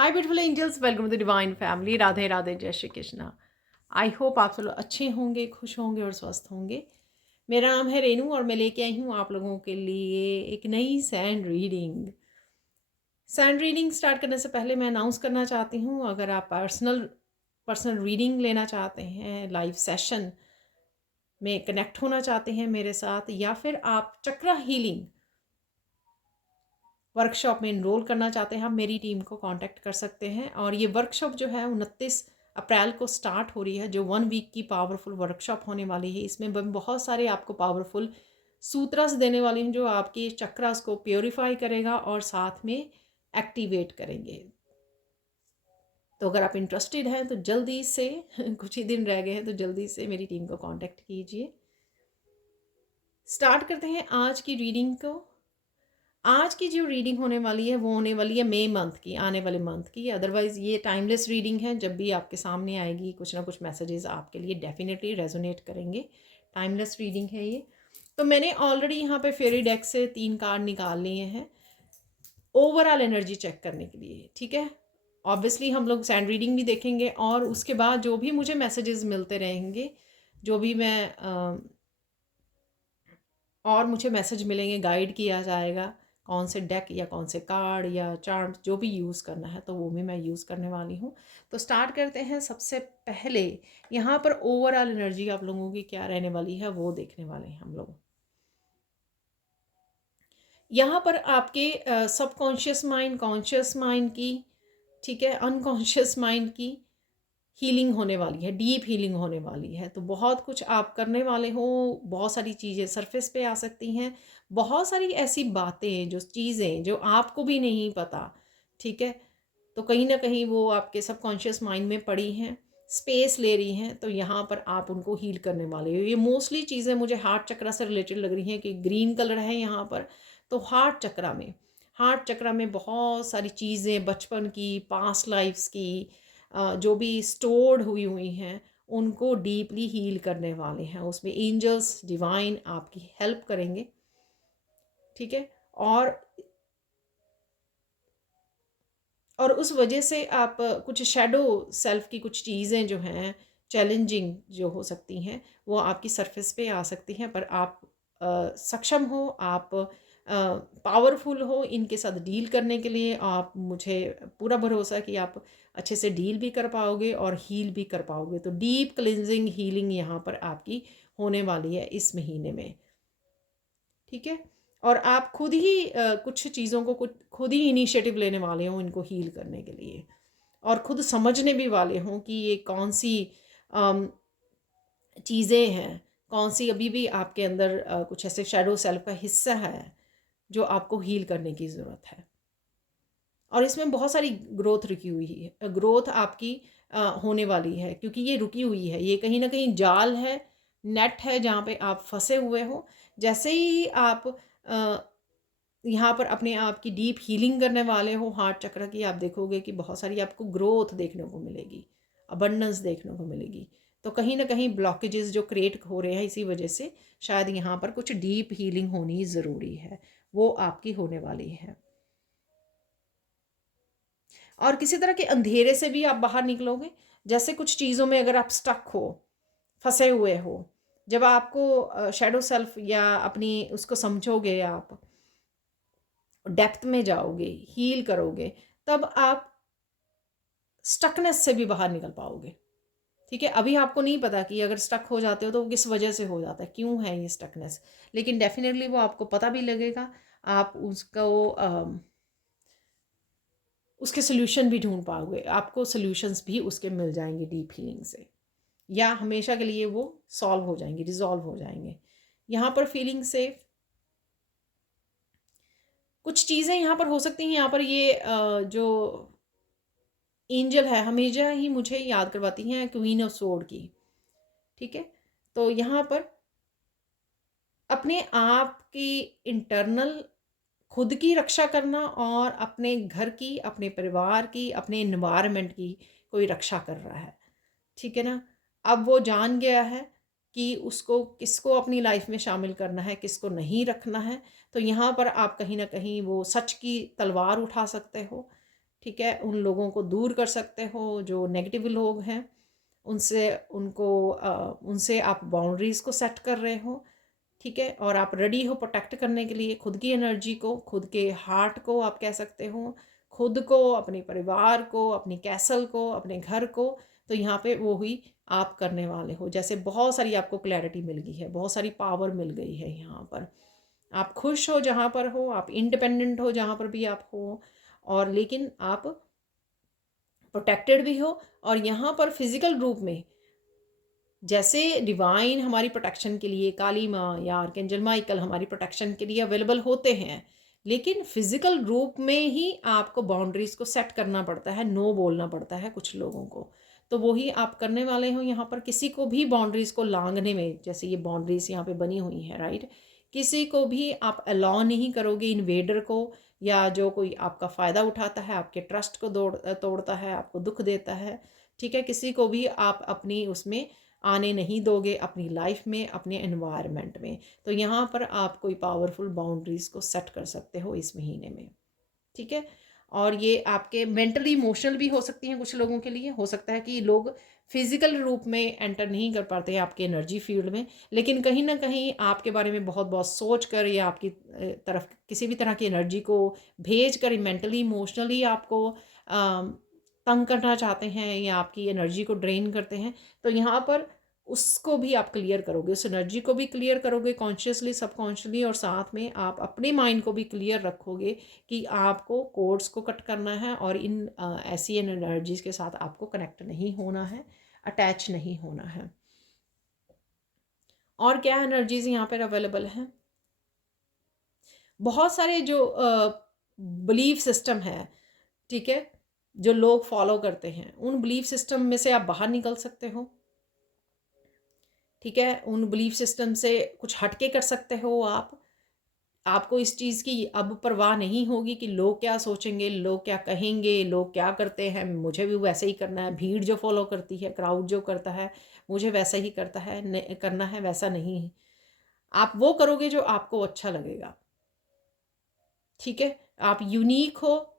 Hi beautiful angels, welcome to the divine family. Radhe Radhe, जय Shri Krishna. I hope आप सब लोग अच्छे होंगे, खुश होंगे और स्वस्थ होंगे। मेरा नाम है रेनू और मैं लेके आई हूँ आप लोगों के लिए एक नई sand reading. Sand reading start करने से पहले मैं अनाउंस करना चाहती हूँ, अगर आप पर्सनल रीडिंग लेना चाहते हैं, लाइव सेशन में कनेक्ट होना चाहते हैं मेरे साथ, या फिर आप चक्रा हीलिंग वर्कशॉप में इनरोल करना चाहते हैं, आप मेरी टीम को कांटेक्ट कर सकते हैं। और ये वर्कशॉप जो है 29 अप्रैल को स्टार्ट हो रही है, जो 1 वीक की पावरफुल वर्कशॉप होने वाली है। इसमें बहुत सारे आपको पावरफुल सूत्रस देने वाले हैं जो आपके चक्रास को प्योरीफाई करेगा और साथ में एक्टिवेट करेंगे। तो अगर आप इंटरेस्टेड हैं तो जल्दी से कुछ ही दिन रह गए हैं, तो जल्दी से मेरी टीम को कांटेक्ट कीजिए। स्टार्ट करते हैं आज की रीडिंग को। आज की जो रीडिंग होने वाली है वो होने वाली है मई मंथ की, आने वाले मंथ की। अदरवाइज़ ये टाइमलेस रीडिंग है, जब भी आपके सामने आएगी कुछ ना कुछ मैसेजेस आपके लिए डेफिनेटली रेजोनेट करेंगे। टाइमलेस रीडिंग है ये। तो मैंने ऑलरेडी यहाँ पे फेरी डेक से 3 कार्ड निकाल लिए हैं ओवरऑल एनर्जी चेक करने के लिए, ठीक है। ऑब्वियसली हम लोग सैंड रीडिंग भी देखेंगे और उसके बाद जो भी मुझे मैसेजेस मिलते रहेंगे, जो भी मैं और मुझे मैसेज मिलेंगे, गाइड किया जाएगा कौन से डेक या कौन से कार्ड या चार्ट जो भी यूज़ करना है, तो वो भी मैं यूज़ करने वाली हूँ। तो स्टार्ट करते हैं। सबसे पहले यहाँ पर ओवरऑल एनर्जी आप लोगों की क्या रहने वाली है वो देखने वाले हैं हम लोग। यहाँ पर आपके सबकॉन्शियस माइंड, कॉन्शियस माइंड की, ठीक है, अनकॉन्शियस माइंड की हीलिंग होने वाली है, डीप हीलिंग होने वाली है। तो बहुत कुछ आप करने वाले हो, बहुत सारी चीज़ें सरफेस पे आ सकती हैं, बहुत सारी ऐसी बातें, जो चीज़ें जो आपको भी नहीं पता, ठीक है, तो कहीं ना कहीं वो आपके सबकॉन्शियस माइंड में पड़ी हैं, स्पेस ले रही हैं। तो यहाँ पर आप उनको हील करने वाले हो। ये मोस्टली चीज़ें मुझे हार्ट चक्रा से रिलेटेड लग रही हैं कि ग्रीन कलर है यहाँ पर। तो हार्ट चक्रा में बहुत सारी चीज़ें, बचपन की, पास्ट लाइफ्स की, जो भी स्टोर्ड हुई हैं, उनको डीपली हील करने वाले हैं। उसमें एंजल्स डिवाइन आपकी हेल्प करेंगे, ठीक है। और उस वजह से आप कुछ शैडो सेल्फ की कुछ चीज़ें जो हैं चैलेंजिंग जो हो सकती हैं, वो आपकी सरफेस पे आ सकती हैं, पर आप सक्षम हो, आप पावरफुल हो इनके साथ डील करने के लिए। आप, मुझे पूरा भरोसा है कि आप अच्छे से डील भी कर पाओगे और हील भी कर पाओगे। तो डीप क्लिनजिंग हीलिंग यहाँ पर आपकी होने वाली है इस महीने में, ठीक है। और आप खुद ही कुछ चीज़ों को कुछ खुद ही इनिशिएटिव लेने वाले हों इनको हील करने के लिए, और खुद समझने भी वाले हों कि ये कौन सी चीज़ें हैं, कौन सी अभी भी आपके अंदर कुछ ऐसे शैडो सेल्फ का हिस्सा है जो आपको हील करने की ज़रूरत है। और इसमें बहुत सारी ग्रोथ रुकी हुई है, ग्रोथ आपकी होने वाली है, क्योंकि ये रुकी हुई है, ये कहीं ना कहीं जाल है, नेट है जहाँ पे आप फंसे हुए हो। जैसे ही आप यहाँ पर अपने आप की डीप हीलिंग करने वाले हो हार्ट चक्र की, आप देखोगे कि बहुत सारी आपको ग्रोथ देखने को मिलेगी, अबंडेंस देखने को मिलेगी। तो कहीं ना कहीं ब्लॉकेजेस जो क्रिएट हो रहे हैं इसी वजह से शायद यहाँ पर कुछ डीप हीलिंग होनी ज़रूरी है, वो आपकी होने वाली है। और किसी तरह के अंधेरे से भी आप बाहर निकलोगे। जैसे कुछ चीज़ों में अगर आप स्टक हो, फंसे हुए हो, जब आपको शैडो सेल्फ या अपनी उसको समझोगे, आप डेप्थ में जाओगे, हील करोगे, तब आप स्टकनेस से भी बाहर निकल पाओगे, ठीक है। अभी आपको नहीं पता कि अगर स्टक हो जाते हो तो किस वजह से हो जाता है, क्यों है ये स्टकनेस, लेकिन डेफिनेटली वो आपको पता भी लगेगा। आप उसको उसके सोल्यूशन भी ढूंढ पाओगे, आपको सोल्यूशंस भी उसके मिल जाएंगे डीप हीलिंग से, या हमेशा के लिए वो सॉल्व हो जाएंगे, रिजॉल्व हो जाएंगे। यहाँ पर फीलिंग सेफ, कुछ चीज़ें यहाँ पर हो सकती हैं। यहाँ पर ये जो एंजल है हमेशा ही मुझे याद करवाती हैं क्वीन ऑफ सोर्ड की, ठीक है। तो यहाँ पर अपने आप की इंटरनल खुद की रक्षा करना और अपने घर की, अपने परिवार की, अपने इन्वायरमेंट की कोई रक्षा कर रहा है, ठीक है ना। अब वो जान गया है कि उसको किसको अपनी लाइफ में शामिल करना है, किसको नहीं रखना है। तो यहाँ पर आप कहीं ना कहीं वो सच की तलवार उठा सकते हो, ठीक है, उन लोगों को दूर कर सकते हो जो नेगेटिव लोग हैं, उनसे आप बाउंड्रीज़ को सेट कर रहे हो, ठीक है। और आप रेडी हो प्रोटेक्ट करने के लिए खुद की एनर्जी को, खुद के हार्ट को आप कह सकते हो, खुद को, अपने परिवार को, अपनी कैसल को, अपने घर को। तो यहाँ पे वो ही आप करने वाले हो। जैसे बहुत सारी आपको क्लैरिटी मिल गई है, बहुत सारी पावर मिल गई है यहाँ पर। आप खुश हो जहाँ पर हो, आप इंडिपेंडेंट हो जहाँ पर भी आप हो, और लेकिन आप प्रोटेक्टेड भी हो। और यहाँ पर फिजिकल रूप में जैसे डिवाइन हमारी प्रोटेक्शन के लिए, काली माँ या आर्कएंजल माइकल हमारी प्रोटेक्शन के लिए अवेलेबल होते हैं, लेकिन फिजिकल रूप में ही आपको बाउंड्रीज को सेट करना पड़ता है, नो बोलना पड़ता है कुछ लोगों को। तो वही आप करने वाले हो यहाँ पर। किसी को भी बाउंड्रीज को लांघने में, जैसे ये बाउंड्रीज यहाँ पे बनी हुई है, राइट, किसी को भी आप अलाउ नहीं करोगे, इन्वेडर को या जो कोई आपका फ़ायदा उठाता है, आपके ट्रस्ट को तोड़ता है, आपको दुख देता है, ठीक है, किसी को भी आप अपनी उसमें आने नहीं दोगे, अपनी लाइफ में, अपने एनवायरनमेंट में। तो यहाँ पर आप कोई पावरफुल बाउंड्रीज़ को सेट कर सकते हो इस महीने में, ठीक है। और ये आपके मेंटली इमोशनल भी हो सकती हैं कुछ लोगों के लिए। हो सकता है कि लोग फिजिकल रूप में एंटर नहीं कर पाते हैं आपके एनर्जी फील्ड में, लेकिन कहीं ना कहीं आपके बारे में बहुत बहुत सोच कर या आपकी तरफ किसी भी तरह की एनर्जी को भेज कर मेंटली इमोशनली आपको तंग करना चाहते हैं या आपकी एनर्जी को ड्रेन करते हैं। तो यहाँ पर उसको भी आप क्लियर करोगे, उस एनर्जी को भी क्लियर करोगे कॉन्शियसली, सबकॉन्शियसली, और साथ में आप अपने माइंड को भी क्लियर रखोगे कि आपको कोड्स को कट करना है और इन ऐसी एनर्जीज के साथ आपको कनेक्ट नहीं होना है, अटैच नहीं होना है। और क्या एनर्जीज यहाँ पर अवेलेबल हैं? बहुत सारे जो बिलीफ सिस्टम है, ठीक है, जो लोग फॉलो करते हैं, उन बिलीफ सिस्टम में से आप बाहर निकल सकते हो, ठीक है। उन बिलीफ सिस्टम से कुछ हटके कर सकते हो आप। आपको इस चीज़ की अब परवाह नहीं होगी कि लोग क्या सोचेंगे, लोग क्या कहेंगे, लोग क्या करते हैं, मुझे भी वैसे ही करना है। भीड़ जो फॉलो करती है, क्राउड जो करता है, मुझे वैसा ही करना है, वैसा नहीं। आप वो करोगे जो आपको अच्छा लगेगा, ठीक है। आप यूनिक हो,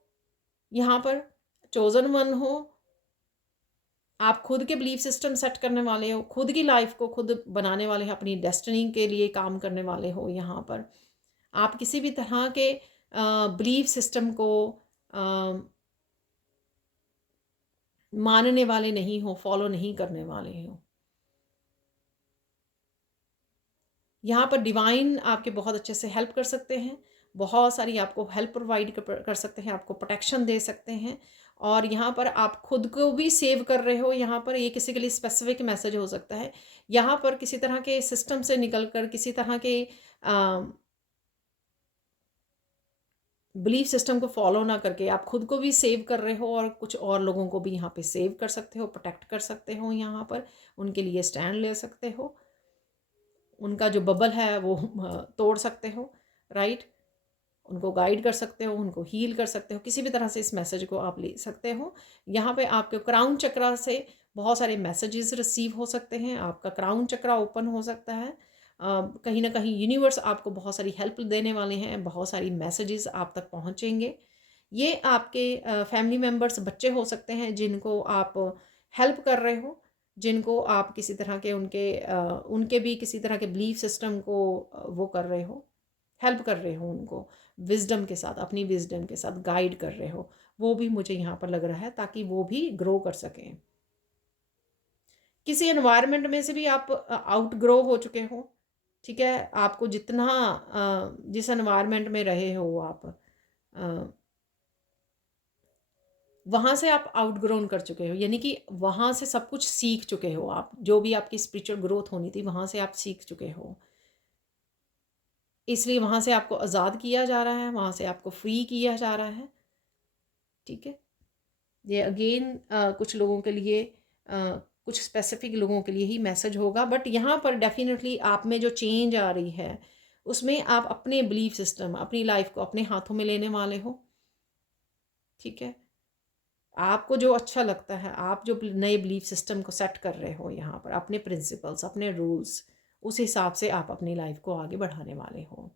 यहाँ पर चोजन वन हो, आप खुद के बिलीफ सिस्टम सेट करने वाले हो, खुद की लाइफ को खुद बनाने वाले हो, अपनी डेस्टिनी के लिए काम करने वाले हो। यहाँ पर आप किसी भी तरह के बिलीफ सिस्टम को मानने वाले नहीं हो, फॉलो नहीं करने वाले हो। यहाँ पर डिवाइन आपके बहुत अच्छे से हेल्प कर सकते हैं, बहुत सारी आपको हेल्प प्रोवाइड कर सकते हैं, आपको प्रोटेक्शन दे सकते हैं। और यहाँ पर आप खुद को भी सेव कर रहे हो। यहाँ पर ये किसी के लिए स्पेसिफिक मैसेज हो सकता है। यहाँ पर किसी तरह के सिस्टम से निकल कर, किसी तरह के बिलीफ सिस्टम को फॉलो ना करके आप खुद को भी सेव कर रहे हो और कुछ और लोगों को भी यहाँ पे सेव कर सकते हो, प्रोटेक्ट कर सकते हो। यहाँ पर उनके लिए स्टैंड ले सकते हो, उनका जो बबल है वो तोड़ सकते हो, राइट। उनको गाइड कर सकते हो, उनको हील कर सकते हो, किसी भी तरह से इस मैसेज को आप ले सकते हो। यहाँ पे आपके क्राउन चक्रा से बहुत सारे मैसेजेस रिसीव हो सकते हैं, आपका क्राउन चक्रा ओपन हो सकता है। कहीं ना कहीं यूनिवर्स आपको बहुत सारी हेल्प देने वाले हैं, बहुत सारी मैसेजेस आप तक पहुँचेंगे। ये आपके फैमिली मेम्बर्स, बच्चे हो सकते हैं जिनको आप हेल्प कर रहे हो, जिनको आप किसी तरह के उनके भी किसी तरह के बिलीफ सिस्टम को वो कर रहे हो, हेल्प कर रहे हो उनको विजडम के साथ, अपनी विजडम के साथ गाइड कर रहे हो। वो भी मुझे यहाँ पर लग रहा है ताकि वो भी ग्रो कर सकें। किसी एनवायरनमेंट में से भी आप आउट ग्रो हो चुके हो, ठीक है। आपको जितना जिस एनवायरनमेंट में रहे हो आप, वहाँ से आप आउटग्रोन कर चुके हो, यानी कि वहाँ से सब कुछ सीख चुके हो आप। जो भी आपकी स्पिरिचुअल ग्रोथ होनी थी वहाँ से आप सीख चुके हो, इसलिए वहाँ से आपको आज़ाद किया जा रहा है, वहाँ से आपको फ्री किया जा रहा है, ठीक है। ये अगेन कुछ लोगों के लिए कुछ स्पेसिफिक लोगों के लिए ही मैसेज होगा, बट यहाँ पर डेफिनेटली आप में जो चेंज आ रही है उसमें आप अपने बिलीफ सिस्टम, अपनी लाइफ को अपने हाथों में लेने वाले हो, ठीक है। आपको जो अच्छा लगता है, आप जो नए बिलीफ सिस्टम को सेट कर रहे हो यहाँ पर, अपने प्रिंसिपल्स, अपने रूल्स, उस हिसाब से आप अपनी लाइफ को आगे बढ़ाने वाले हो।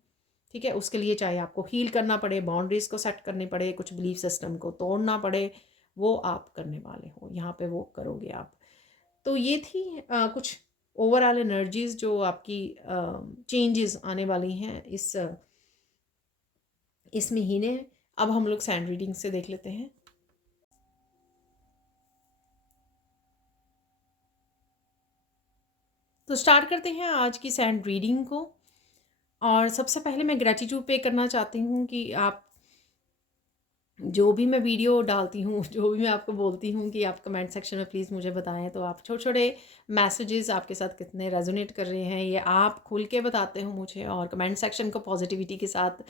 ठीक है, उसके लिए चाहे आपको हील करना पड़े, बाउंड्रीज़ को सेट करनी पड़े, कुछ बिलीफ सिस्टम को तोड़ना पड़े, वो आप करने वाले हो, यहाँ पे वो करोगे आप। तो ये थी कुछ ओवरऑल एनर्जीज़ जो आपकी चेंजेस आने वाली हैं इस महीने। अब हम लोग सैंड रीडिंग से देख लेते हैं। तो स्टार्ट करते हैं आज की सैंड रीडिंग को। और सबसे पहले मैं ग्रैटिट्यूड पे करना चाहती हूँ कि आप जो भी मैं वीडियो डालती हूँ, जो भी मैं आपको बोलती हूँ कि आप कमेंट सेक्शन में प्लीज़ मुझे बताएं, तो आप छोटे छोटे मैसेजेस आपके साथ कितने रेजोनेट कर रहे हैं ये आप खुल के बताते हो मुझे, और कमेंट सेक्शन को पॉजिटिविटी के साथ,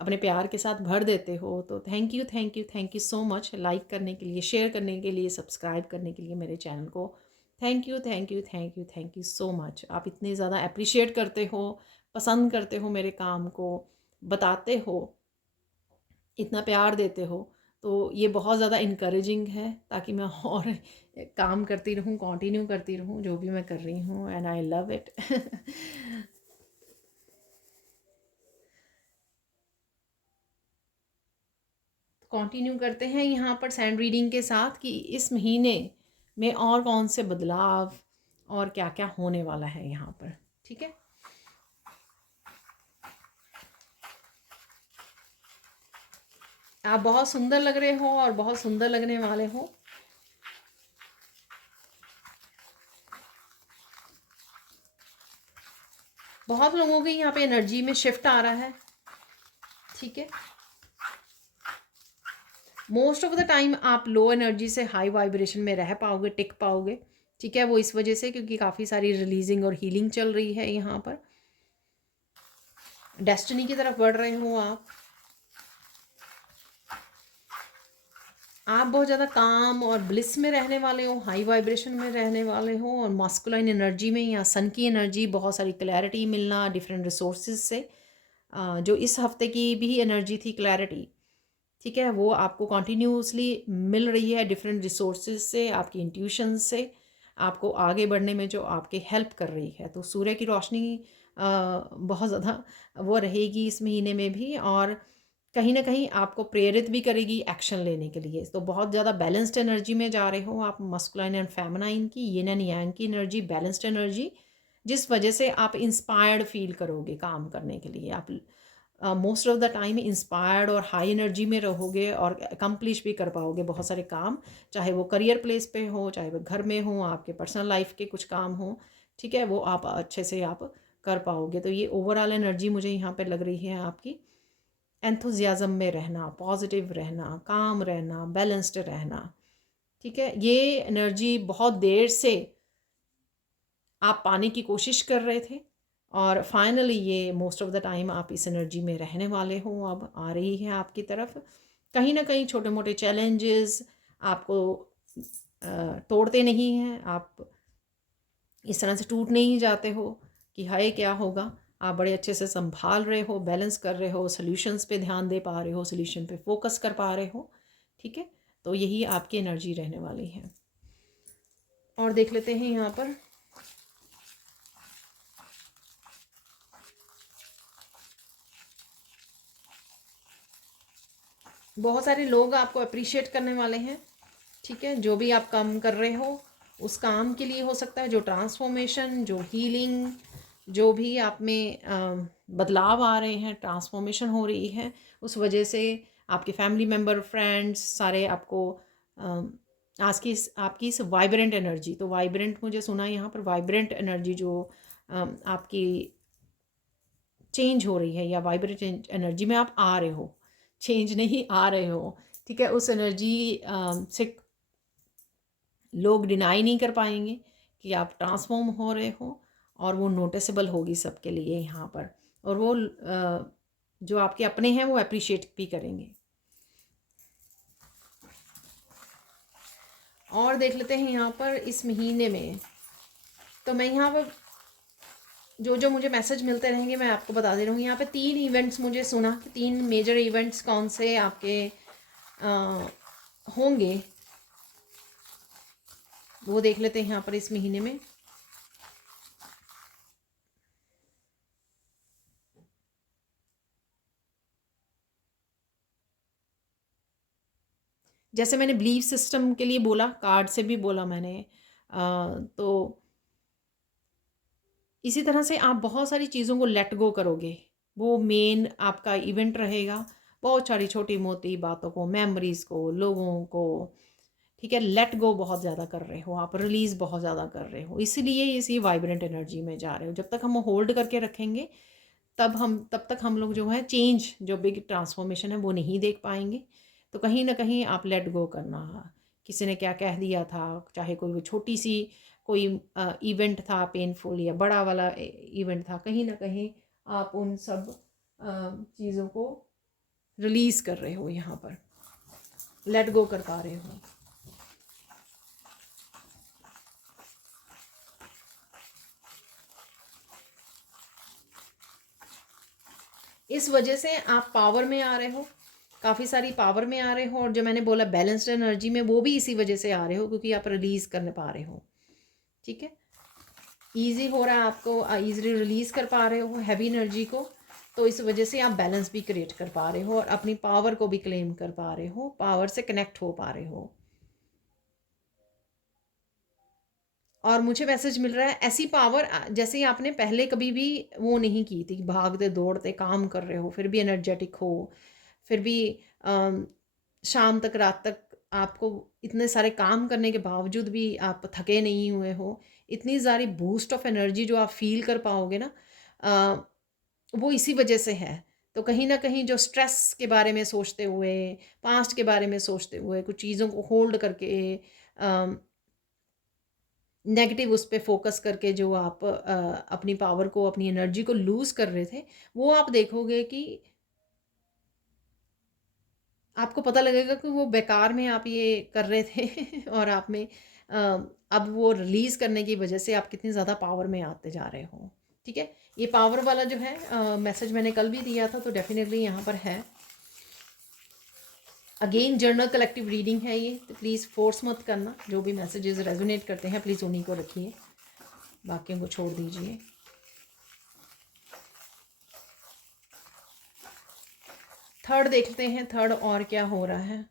अपने प्यार के साथ भर देते हो। तो thank you thank you thank you so much, like करने के लिए, शेयर करने के लिए, सब्सक्राइब करने के लिए मेरे चैनल को। Thank you thank you thank you thank you so much. आप इतने ज़्यादा अप्रिशिएट करते हो, पसंद करते हो मेरे काम को, बताते हो, इतना प्यार देते हो, तो ये बहुत ज़्यादा इनकरेजिंग है, ताकि मैं और काम करती रहूँ, कंटिन्यू करती रहूँ जो भी मैं कर रही हूँ, and I love it. Continue करते हैं यहाँ पर सैंड रीडिंग के साथ कि इस महीने में और कौन से बदलाव और क्या क्या होने वाला है यहाँ पर। ठीक है, आप बहुत सुंदर लग रहे हो और बहुत सुंदर लगने वाले हो। बहुत लोगों की यहाँ पे एनर्जी में शिफ्ट आ रहा है। ठीक है, मोस्ट ऑफ द टाइम आप लो एनर्जी से हाई वाइब्रेशन में रह पाओगे, टिक पाओगे। ठीक है, वो इस वजह से क्योंकि काफ़ी सारी रिलीजिंग और हीलिंग चल रही है यहाँ पर, डेस्टिनी की तरफ बढ़ रहे हो आप बहुत ज़्यादा काम और ब्लिस में रहने वाले हो, हाई वाइब्रेशन में रहने वाले हो, और मस्कुलाइन एनर्जी में या सन की एनर्जी, बहुत सारी क्लैरिटी मिलना डिफरेंट रिसोर्सेज से। जो इस हफ्ते की भी एनर्जी थी क्लैरिटी, ठीक है, वो आपको कॉन्टीन्यूसली मिल रही है डिफरेंट रिसोर्सेज से, आपकी इंट्यूशन से, आपको आगे बढ़ने में जो आपके हेल्प कर रही है। तो सूर्य की रोशनी बहुत ज़्यादा वो रहेगी इस महीने में भी, और कहीं ना कहीं आपको प्रेरित भी करेगी एक्शन लेने के लिए। तो बहुत ज़्यादा बैलेंस्ड एनर्जी में जा रहे हो आप, मस्कुलाइन एंड फेमिनाइन की, यिन एंड यांग की एनर्जी, बैलेंस्ड एनर्जी, जिस वजह से आप इंस्पायर्ड फील करोगे काम करने के लिए। आप most of the time inspired और हाई एनर्जी में रहोगे और अकम्प्लिश भी कर पाओगे बहुत सारे काम, चाहे वो करियर प्लेस पे हो, चाहे वो घर में हो, आपके पर्सनल लाइफ के कुछ काम हो। ठीक है, वो आप अच्छे से आप कर पाओगे। तो ये ओवरऑल एनर्जी मुझे यहाँ पे लग रही है आपकी एंथुजियाज़म में रहना, पॉजिटिव रहना, काम रहना, बैलेंस्ड रहना। ठीक है, ये एनर्जी बहुत देर से आप पाने की कोशिश कर रहे थे, और फाइनली ये मोस्ट ऑफ द टाइम आप इस एनर्जी में रहने वाले हो, अब आ रही है आपकी तरफ। कहीं ना कहीं छोटे मोटे चैलेंजेस आपको तोड़ते नहीं हैं, आप इस तरह से टूट नहीं जाते हो कि हाय क्या होगा। आप बड़े अच्छे से संभाल रहे हो, बैलेंस कर रहे हो, सॉल्यूशंस पे ध्यान दे पा रहे हो, सॉल्यूशन पे फोकस कर पा रहे हो। ठीक है, तो यही आपकी एनर्जी रहने वाली है। और देख लेते हैं यहाँ पर बहुत सारे लोग आपको अप्रिशिएट करने वाले हैं। ठीक है, जो भी आप काम कर रहे हो उस काम के लिए हो सकता है, जो ट्रांसफॉर्मेशन, जो हीलिंग, जो भी आप में बदलाव आ रहे हैं, ट्रांसफॉर्मेशन हो रही है, उस वजह से आपके फैमिली मेम्बर, फ्रेंड्स सारे आपको आज की आपकी इस वाइब्रेंट एनर्जी, तो वाइब्रेंट मुझे सुना यहाँ पर, वाइब्रेंट एनर्जी जो आपकी चेंज हो रही है, या वाइब्रेंट एनर्जी में आप आ रहे हो, चेंज नहीं आ रहे हो। ठीक है, उस एनर्जी से लोग डिनाई नहीं कर पाएंगे कि आप ट्रांसफॉर्म हो रहे हो, और वो नोटिसेबल होगी सबके लिए यहाँ पर, और वो जो आपके अपने हैं वो अप्रिशिएट भी करेंगे। और देख लेते हैं यहाँ पर इस महीने में, तो मैं यहाँ पर जो जो मुझे मैसेज मिलते रहेंगे मैं आपको बता दे रही हूँ। यहाँ पे 3 इवेंट्स मुझे सुना कि 3 मेजर इवेंट्स कौन से आपके होंगे, वो देख लेते हैं यहाँ पर इस महीने में। जैसे मैंने बिलीफ सिस्टम के लिए बोला, कार्ड से भी बोला मैंने, तो इसी तरह से आप बहुत सारी चीज़ों को लेट गो करोगे। वो मेन आपका इवेंट रहेगा। बहुत सारी छोटी मोटी बातों को, मेमोरीज को, लोगों को, ठीक है, लेट गो बहुत ज़्यादा कर रहे हो आप, रिलीज़ बहुत ज़्यादा कर रहे हो, इसलिए इसी वाइब्रेंट एनर्जी में जा रहे हो। जब तक हम होल्ड करके रखेंगे तब तक हम लोग जो है चेंज, जो बिग ट्रांसफॉर्मेशन है वो नहीं देख पाएंगे। तो कहीं ना कहीं आप लेट गो करना। किसी ने क्या कह दिया था, चाहे कोई वो छोटी सी कोई इवेंट था पेनफुल, या बड़ा वाला इवेंट था, कहीं ना कहीं आप उन सब चीज़ों को रिलीज़ कर रहे हो, यहाँ पर लेट गो कर पा रहे हो। इस वजह से आप पावर में आ रहे हो, काफ़ी सारी पावर में आ रहे हो। और जो मैंने बोला बैलेंस्ड एनर्जी में, वो भी इसी वजह से आ रहे हो, क्योंकि आप रिलीज़ करने पा रहे हो। ठीक है, ईजी हो रहा है आपको, ईजिली रिलीज़ कर पा रहे हो हैवी एनर्जी को। तो इस वजह से आप बैलेंस भी क्रिएट कर पा रहे हो और अपनी पावर को भी क्लेम कर पा रहे हो, पावर से कनेक्ट हो पा रहे हो। और मुझे मैसेज मिल रहा है ऐसी पावर जैसे आपने पहले कभी भी वो नहीं की थी, भागते दौड़ते काम कर रहे हो, फिर भी एनर्जेटिक हो, फिर भी शाम तक, रात तक आपको इतने सारे काम करने के बावजूद भी आप थके नहीं हुए हो। इतनी सारी बूस्ट ऑफ एनर्जी जो आप फील कर पाओगे ना, वो इसी वजह से है। तो कहीं ना कहीं जो स्ट्रेस के बारे में सोचते हुए, पास्ट के बारे में सोचते हुए, कुछ चीज़ों को होल्ड करके, नेगेटिव उस पे फोकस करके जो आप अपनी पावर को, अपनी एनर्जी को लूज़ कर रहे थे, वो आप देखोगे कि आपको पता लगेगा कि वो बेकार में आप ये कर रहे थे और आप में अब वो रिलीज़ करने की वजह से आप कितनी ज़्यादा पावर में आते जा रहे हो। ठीक है, ये पावर वाला जो है मैसेज मैंने कल भी दिया था, तो डेफिनेटली यहाँ पर है। अगेन जर्नल कलेक्टिव रीडिंग है ये, तो प्लीज़ फोर्स मत करना। जो भी मैसेजेस रेजोनेट करते हैं प्लीज़ उन्हीं को रखिए, बाकियों को छोड़ दीजिए। थर्ड देखते हैं, थर्ड और क्या हो रहा है।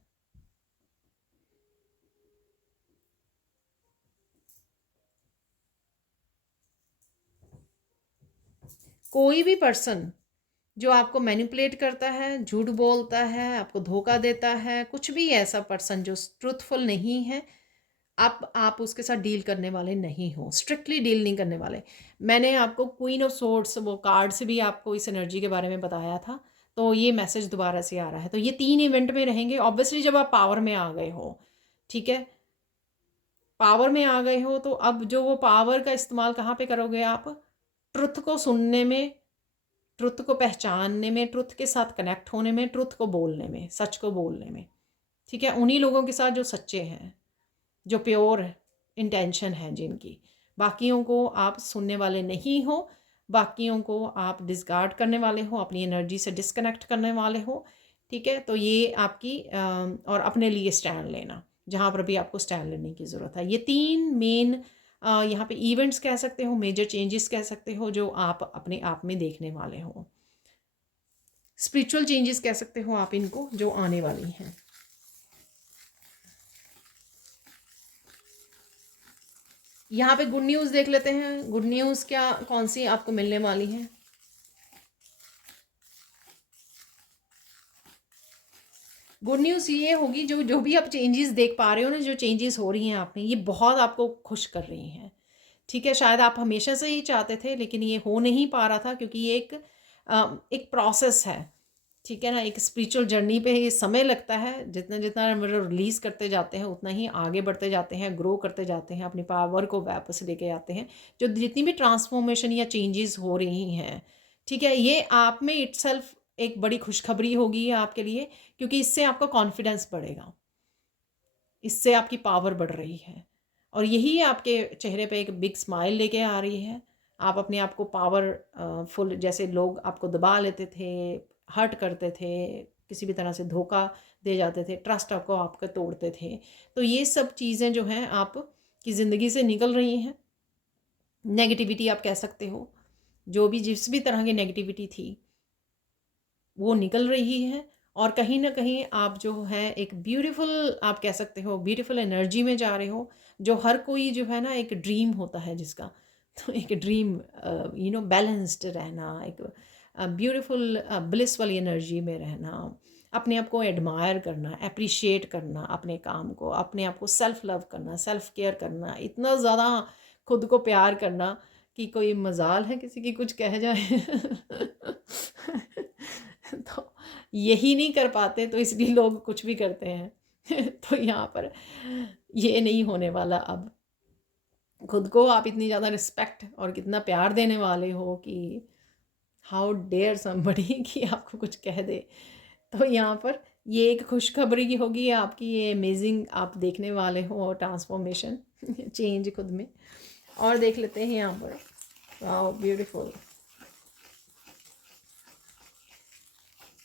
कोई भी पर्सन जो आपको मैनिपुलेट करता है, झूठ बोलता है, आपको धोखा देता है, कुछ भी ऐसा पर्सन जो ट्रूथफुल नहीं है, आप उसके साथ डील करने वाले नहीं हो, स्ट्रिक्टली डील नहीं करने वाले। मैंने आपको क्वीन ऑफ सोर्ड्स वो कार्ड से भी आपको इस एनर्जी के बारे में बताया था, तो ये मैसेज दोबारा से आ रहा है। तो ये 3 इवेंट में रहेंगे। ऑब्वियसली जब आप पावर में आ गए हो, ठीक है, पावर में आ गए हो, तो अब जो वो पावर का इस्तेमाल कहाँ पे करोगे आप? ट्रुथ को सुनने में, ट्रुथ को पहचानने में, ट्रुथ के साथ कनेक्ट होने में, ट्रुथ को बोलने में, सच को बोलने में। ठीक है, उन्हीं लोगों के साथ जो सच्चे हैं, जो प्योर इंटेंशन है जिनकी। बाकियों को आप सुनने वाले नहीं हो, बाकियों को आप डिस्कार्ड करने वाले हो, अपनी एनर्जी से डिस्कनेक्ट करने वाले हो। ठीक है, तो ये आपकी और अपने लिए स्टैंड लेना, जहाँ पर भी आपको स्टैंड लेने की ज़रूरत है। ये 3 मेन यहाँ पे इवेंट्स कह सकते हो, मेजर चेंजेस कह सकते हो, जो आप अपने आप में देखने वाले हो। स्पिरिचुअल चेंजेस कह सकते हो आप इनको, जो आने वाली हैं। यहाँ पे गुड न्यूज़ देख लेते हैं। गुड न्यूज़ क्या, कौन सी आपको मिलने वाली है? गुड न्यूज़ ये होगी, जो जो भी आप चेंजेस देख पा रहे हो ना, जो चेंजेस हो रही हैं आप में, ये बहुत आपको खुश कर रही हैं। ठीक है, शायद आप हमेशा से ही चाहते थे, लेकिन ये हो नहीं पा रहा था, क्योंकि ये एक प्रोसेस है। ठीक है ना, एक स्पिरिचुअल जर्नी पे ये समय लगता है। जितना जितना मतलब रिलीज़ करते जाते हैं, उतना ही आगे बढ़ते जाते हैं, ग्रो करते जाते हैं, अपनी पावर को वापस लेके आते हैं। जो जितनी भी ट्रांसफॉर्मेशन या चेंजेस हो रही हैं, ठीक है, ये आप में इटसेल्फ एक बड़ी खुशखबरी होगी आपके लिए, क्योंकि इससे आपका कॉन्फिडेंस बढ़ेगा, इससे आपकी पावर बढ़ रही है, और यही आपके चेहरे पे एक बिग स्माइल लेके आ रही है। आप अपने आप को पावर फुल, जैसे लोग आपको दबा लेते थे, हर्ट करते थे, किसी भी तरह से धोखा दे जाते थे, ट्रस्ट आपको आपका तोड़ते थे, तो ये सब चीज़ें जो हैं आप की ज़िंदगी से निकल रही हैं। नेगेटिविटी आप कह सकते हो, जो भी जिस भी तरह की नेगेटिविटी थी वो निकल रही है, और कहीं ना कहीं आप जो है एक ब्यूटीफुल, आप कह सकते हो ब्यूटीफुल एनर्जी में जा रहे हो, जो हर कोई जो है ना एक ड्रीम होता है जिसका, तो एक ड्रीम बैलेंस्ड रहना, एक ब्यूटीफुल ब्लिस वाली एनर्जी में रहना, अपने आप को एडमायर करना, अप्रिशिएट करना अपने काम को, अपने आप को सेल्फ लव करना, सेल्फ केयर करना, इतना ज़्यादा खुद को प्यार करना कि कोई मजाल है किसी की कुछ कह जाए। तो यही नहीं कर पाते, तो इसलिए लोग कुछ भी करते हैं। तो यहाँ पर ये नहीं होने वाला अब। खुद को आप इतनी ज़्यादा रिस्पेक्ट और कितना प्यार देने वाले हो कि हाउ डेयर समबडी कि आपको कुछ कह दे। तो यहाँ पर ये एक खुशखबरी की होगी आपकी, ये अमेजिंग आप देखने वाले हो ट्रांसफॉर्मेशन, चेंज खुद में। और देख लेते हैं यहाँ पर, वाओ ब्यूटीफुल।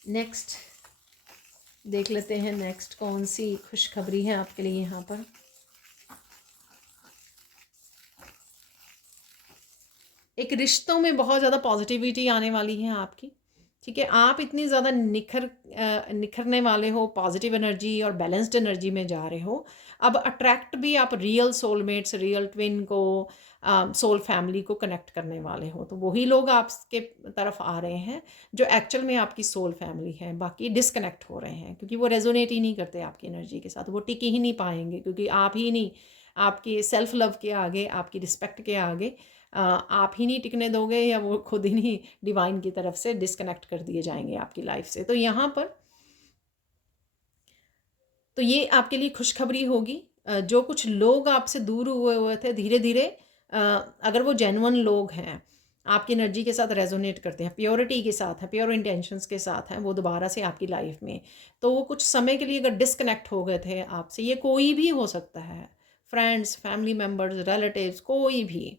नेक्स्ट देख लेते हैं, नेक्स्ट कौन सी खुशखबरी है आपके लिए यहाँ पर। एक रिश्तों में बहुत ज़्यादा पॉजिटिविटी आने वाली है आपकी, ठीक है। आप इतनी ज़्यादा निखरने वाले हो, पॉजिटिव एनर्जी और बैलेंस्ड एनर्जी में जा रहे हो। अब अट्रैक्ट भी आप रियल सोलमेट्स, रियल ट्विन को, सोल फैमिली को कनेक्ट करने वाले हो। तो वही लोग आपके तरफ आ रहे हैं जो एक्चुअल में आपकी सोल फैमिली है। बाकी डिसकनेक्ट हो रहे हैं क्योंकि वो रेजोनेट ही नहीं करते आपकी एनर्जी के साथ, वो टिक ही नहीं पाएंगे, क्योंकि आप ही नहीं, आपकी सेल्फ लव के आगे, आपकी रिस्पेक्ट के आगे आप ही नहीं टिकने दोगे, या वो खुद ही नहीं डिवाइन की तरफ से डिस्कनेक्ट कर दिए जाएंगे आपकी लाइफ से। तो यहाँ पर तो ये आपके लिए खुशखबरी होगी। जो कुछ लोग आपसे दूर हुए हुए थे, धीरे धीरे अगर वो जेन्युइन लोग हैं, आपकी एनर्जी के साथ रेजोनेट करते हैं, प्योरिटी के साथ हैं, प्योर इंटेंशंस के साथ हैं, वो दोबारा से आपकी लाइफ में, तो वो कुछ समय के लिए अगर डिस्कनेक्ट हो गए थे आपसे, ये कोई भी हो सकता है, फ्रेंड्स, फैमिली मेम्बर्स, रिलेटिव्स, कोई भी,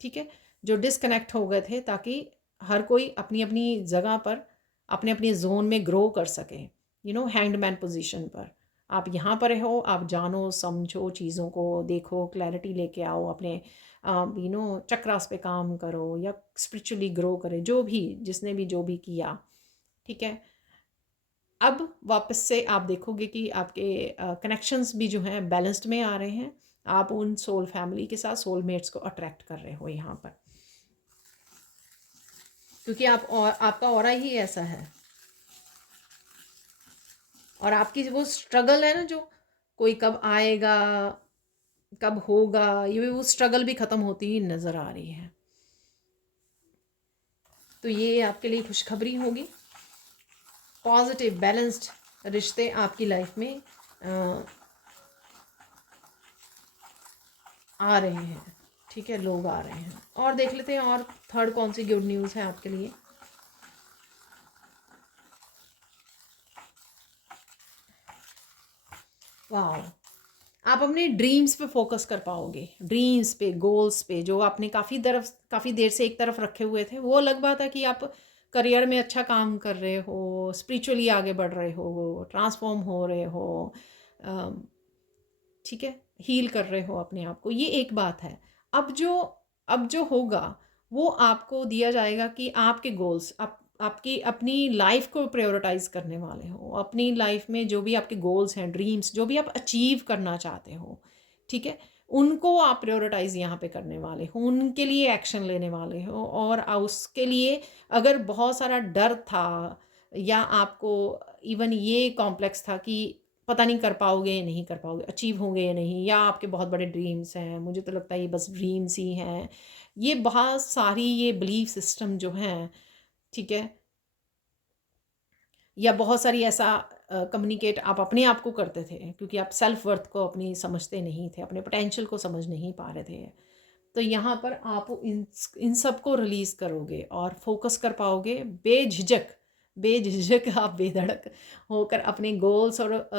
ठीक है, जो डिस्कनेक्ट हो गए थे, ताकि हर कोई अपनी अपनी जगह पर, अपने अपने जोन में ग्रो कर सके, हैंडमैन पोजीशन पर। आप यहाँ पर हो, आप जानो समझो चीज़ों को, देखो, क्लैरिटी लेके आओ, अपने चक्रास पे काम करो, या स्पिरिचुअली ग्रो करे, जो भी, जिसने भी जो भी किया, ठीक है। अब वापस से आप देखोगे कि आपके कनेक्शंस भी जो हैं बैलेंस्ड में आ रहे हैं। आप उन सोल फैमिली के साथ सोलमेट्स को अट्रैक्ट कर रहे हो यहाँ पर, क्योंकि आपका ऑरा ही ऐसा है। और आपकी वो स्ट्रगल है ना, जो कोई कब आएगा, कब होगा, ये वो स्ट्रगल भी ख़त्म होती ही नज़र आ रही है। तो ये आपके लिए खुशखबरी होगी। पॉजिटिव बैलेंस्ड रिश्ते आपकी लाइफ में आ रहे हैं, ठीक है, लोग आ रहे हैं। और देख लेते हैं और थर्ड कौन सी गुड न्यूज़ है आपके लिए। वाह, आप अपने ड्रीम्स पे फोकस कर पाओगे, ड्रीम्स पे, गोल्स पे, जो आपने काफ़ी देर से एक तरफ रखे हुए थे। वो अलग बात है कि आप करियर में अच्छा काम कर रहे हो, स्पिरिचुअली आगे बढ़ रहे हो, ट्रांसफॉर्म हो रहे हो, ठीक है, हील कर रहे हो अपने आप को, ये एक बात है। अब जो होगा वो आपको दिया जाएगा कि आपके गोल्स, आपकी अपनी लाइफ को प्रायोरिटाइज करने वाले हो, अपनी लाइफ में जो भी आपके गोल्स हैं, ड्रीम्स, जो भी आप अचीव करना चाहते हो, ठीक है, उनको आप प्रायोरिटाइज यहाँ पे करने वाले हो, उनके लिए एक्शन लेने वाले हो। और उसके लिए अगर बहुत सारा डर था, या आपको इवन ये कॉम्प्लेक्स था कि पता नहीं कर पाओगे या नहीं कर पाओगे, अचीव होंगे या नहीं, या आपके बहुत बड़े ड्रीम्स हैं, मुझे तो लगता है ये बस ड्रीम्स ही हैं, ये बहुत सारी ये बिलीफ सिस्टम जो हैं, ठीक है, या बहुत सारी ऐसा कम्युनिकेट आप अपने आप को करते थे, क्योंकि आप सेल्फ वर्थ को अपनी समझते नहीं थे, अपने पोटेंशियल को समझ नहीं पा रहे थे। तो यहाँ पर आप इन सब को रिलीज़ करोगे और फोकस कर पाओगे बेझिझक, बेझिझक आप बेधड़क होकर अपने गोल्स और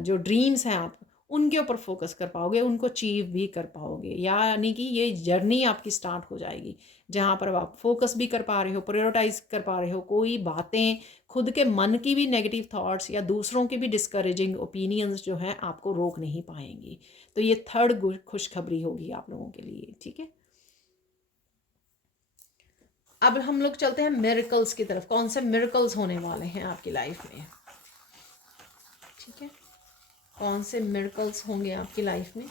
जो ड्रीम्स हैं आप उनके ऊपर फोकस कर पाओगे, उनको अचीव भी कर पाओगे। यानी कि ये जर्नी आपकी स्टार्ट हो जाएगी, जहाँ पर आप फोकस भी कर पा रहे हो, प्रायोरिटाइज कर पा रहे हो, कोई बातें, खुद के मन की भी नेगेटिव थॉट्स या दूसरों के भी डिस्करेजिंग ओपिनियंस जो हैं आपको रोक नहीं पाएंगी। तो ये थर्ड खुशखबरी होगी आप लोगों के लिए, ठीक है। अब हम लोग चलते हैं मिरेकल्स की तरफ। कौन से मिरेकल्स होने वाले हैं आपकी लाइफ में। ठीक है, कौन से मिरेकल्स होंगे आपकी लाइफ में।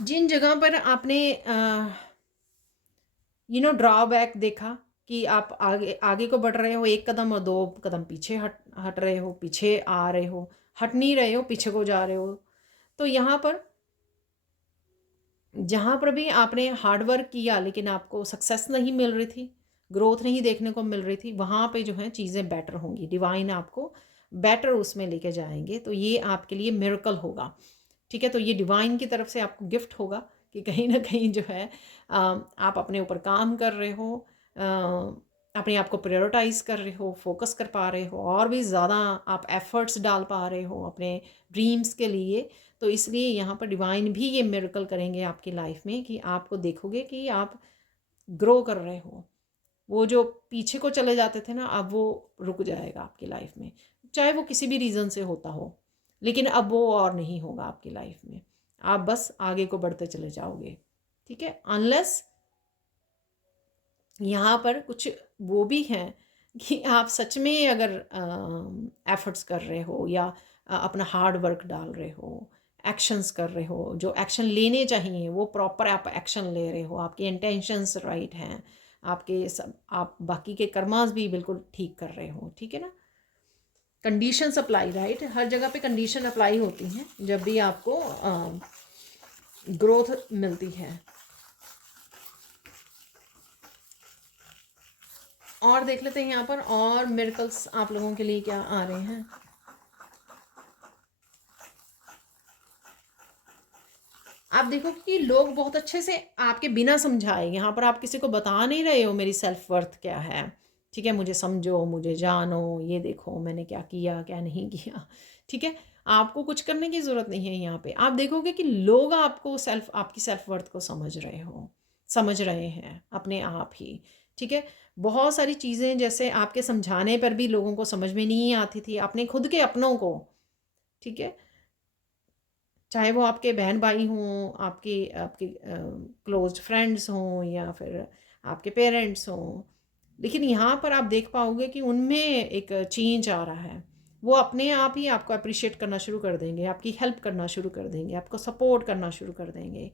जिन जगह पर आपने ड्रॉबैक देखा कि आप आगे आगे को बढ़ रहे हो, एक कदम और दो कदम पीछे हट हट रहे हो, पीछे आ रहे हो, हट नहीं रहे हो, पीछे को जा रहे हो। तो यहाँ पर जहाँ पर भी आपने हार्ड वर्क किया लेकिन आपको सक्सेस नहीं मिल रही थी, ग्रोथ नहीं देखने को मिल रही थी, वहाँ पे जो है चीज़ें बेटर होंगी, डिवाइन आपको बेटर उसमें लेके जाएंगे। तो ये आपके लिए मिरेकल होगा। ठीक है, तो ये डिवाइन की तरफ से आपको गिफ्ट होगा कि कहीं ना कहीं जो है आप अपने ऊपर काम कर रहे हो, अपने आप को प्रायोरिटाइज कर रहे हो, फोकस कर पा रहे हो, और भी ज़्यादा आप एफर्ट्स डाल पा रहे हो अपने ड्रीम्स के लिए। तो इसलिए यहाँ पर डिवाइन भी ये मिरेकल करेंगे आपकी लाइफ में कि आपको देखोगे कि आप ग्रो कर रहे हो। वो जो पीछे को चले जाते थे ना, अब वो रुक जाएगा आपकी लाइफ में, चाहे वो किसी भी रीज़न से होता हो, लेकिन अब वो और नहीं होगा आपकी लाइफ में। आप बस आगे को बढ़ते चले जाओगे। ठीक है, अनलेस यहाँ पर कुछ वो भी हैं कि आप सच में अगर एफर्ट्स कर रहे हो या अपना हार्ड वर्क डाल रहे हो, एक्शंस कर रहे हो, जो एक्शन लेने चाहिए वो प्रॉपर आप एक्शन ले रहे हो, आपके इंटेंशंस राइट हैं, आपके सब आप बाकी के कर्मास भी बिल्कुल ठीक कर रहे हो। ठीक है ना, कंडीशंस अप्लाई, राइट, हर जगह पे कंडीशन अप्लाई होती हैं जब भी आपको ग्रोथ मिलती है। और देख लेते हैं यहाँ पर और मिरेकल्स आप लोगों के लिए क्या आ रहे हैं। आप देखो कि लोग बहुत अच्छे से आपके बिना समझाए, यहाँ पर आप किसी को बता नहीं रहे हो मेरी सेल्फ वर्थ क्या है। ठीक है, मुझे समझो, मुझे जानो, ये देखो मैंने क्या किया क्या नहीं किया। ठीक है, आपको कुछ करने की ज़रूरत नहीं है। यहाँ पे आप देखोगे कि लोग आपको आपकी सेल्फ वर्थ को समझ रहे हैं अपने आप ही। ठीक है, बहुत सारी चीज़ें जैसे आपके समझाने पर भी लोगों को समझ में नहीं आती थी, अपने खुद के अपनों को। ठीक है, चाहे वो आपके बहन भाई हों, आपके आपके क्लोज्ड फ्रेंड्स हों, या फिर आपके पेरेंट्स हों, लेकिन यहाँ पर आप देख पाओगे कि उनमें एक चेंज आ रहा है। वो अपने आप ही आपको अप्रिशिएट करना शुरू कर देंगे, आपकी हेल्प करना शुरू कर देंगे, आपको सपोर्ट करना शुरू कर देंगे।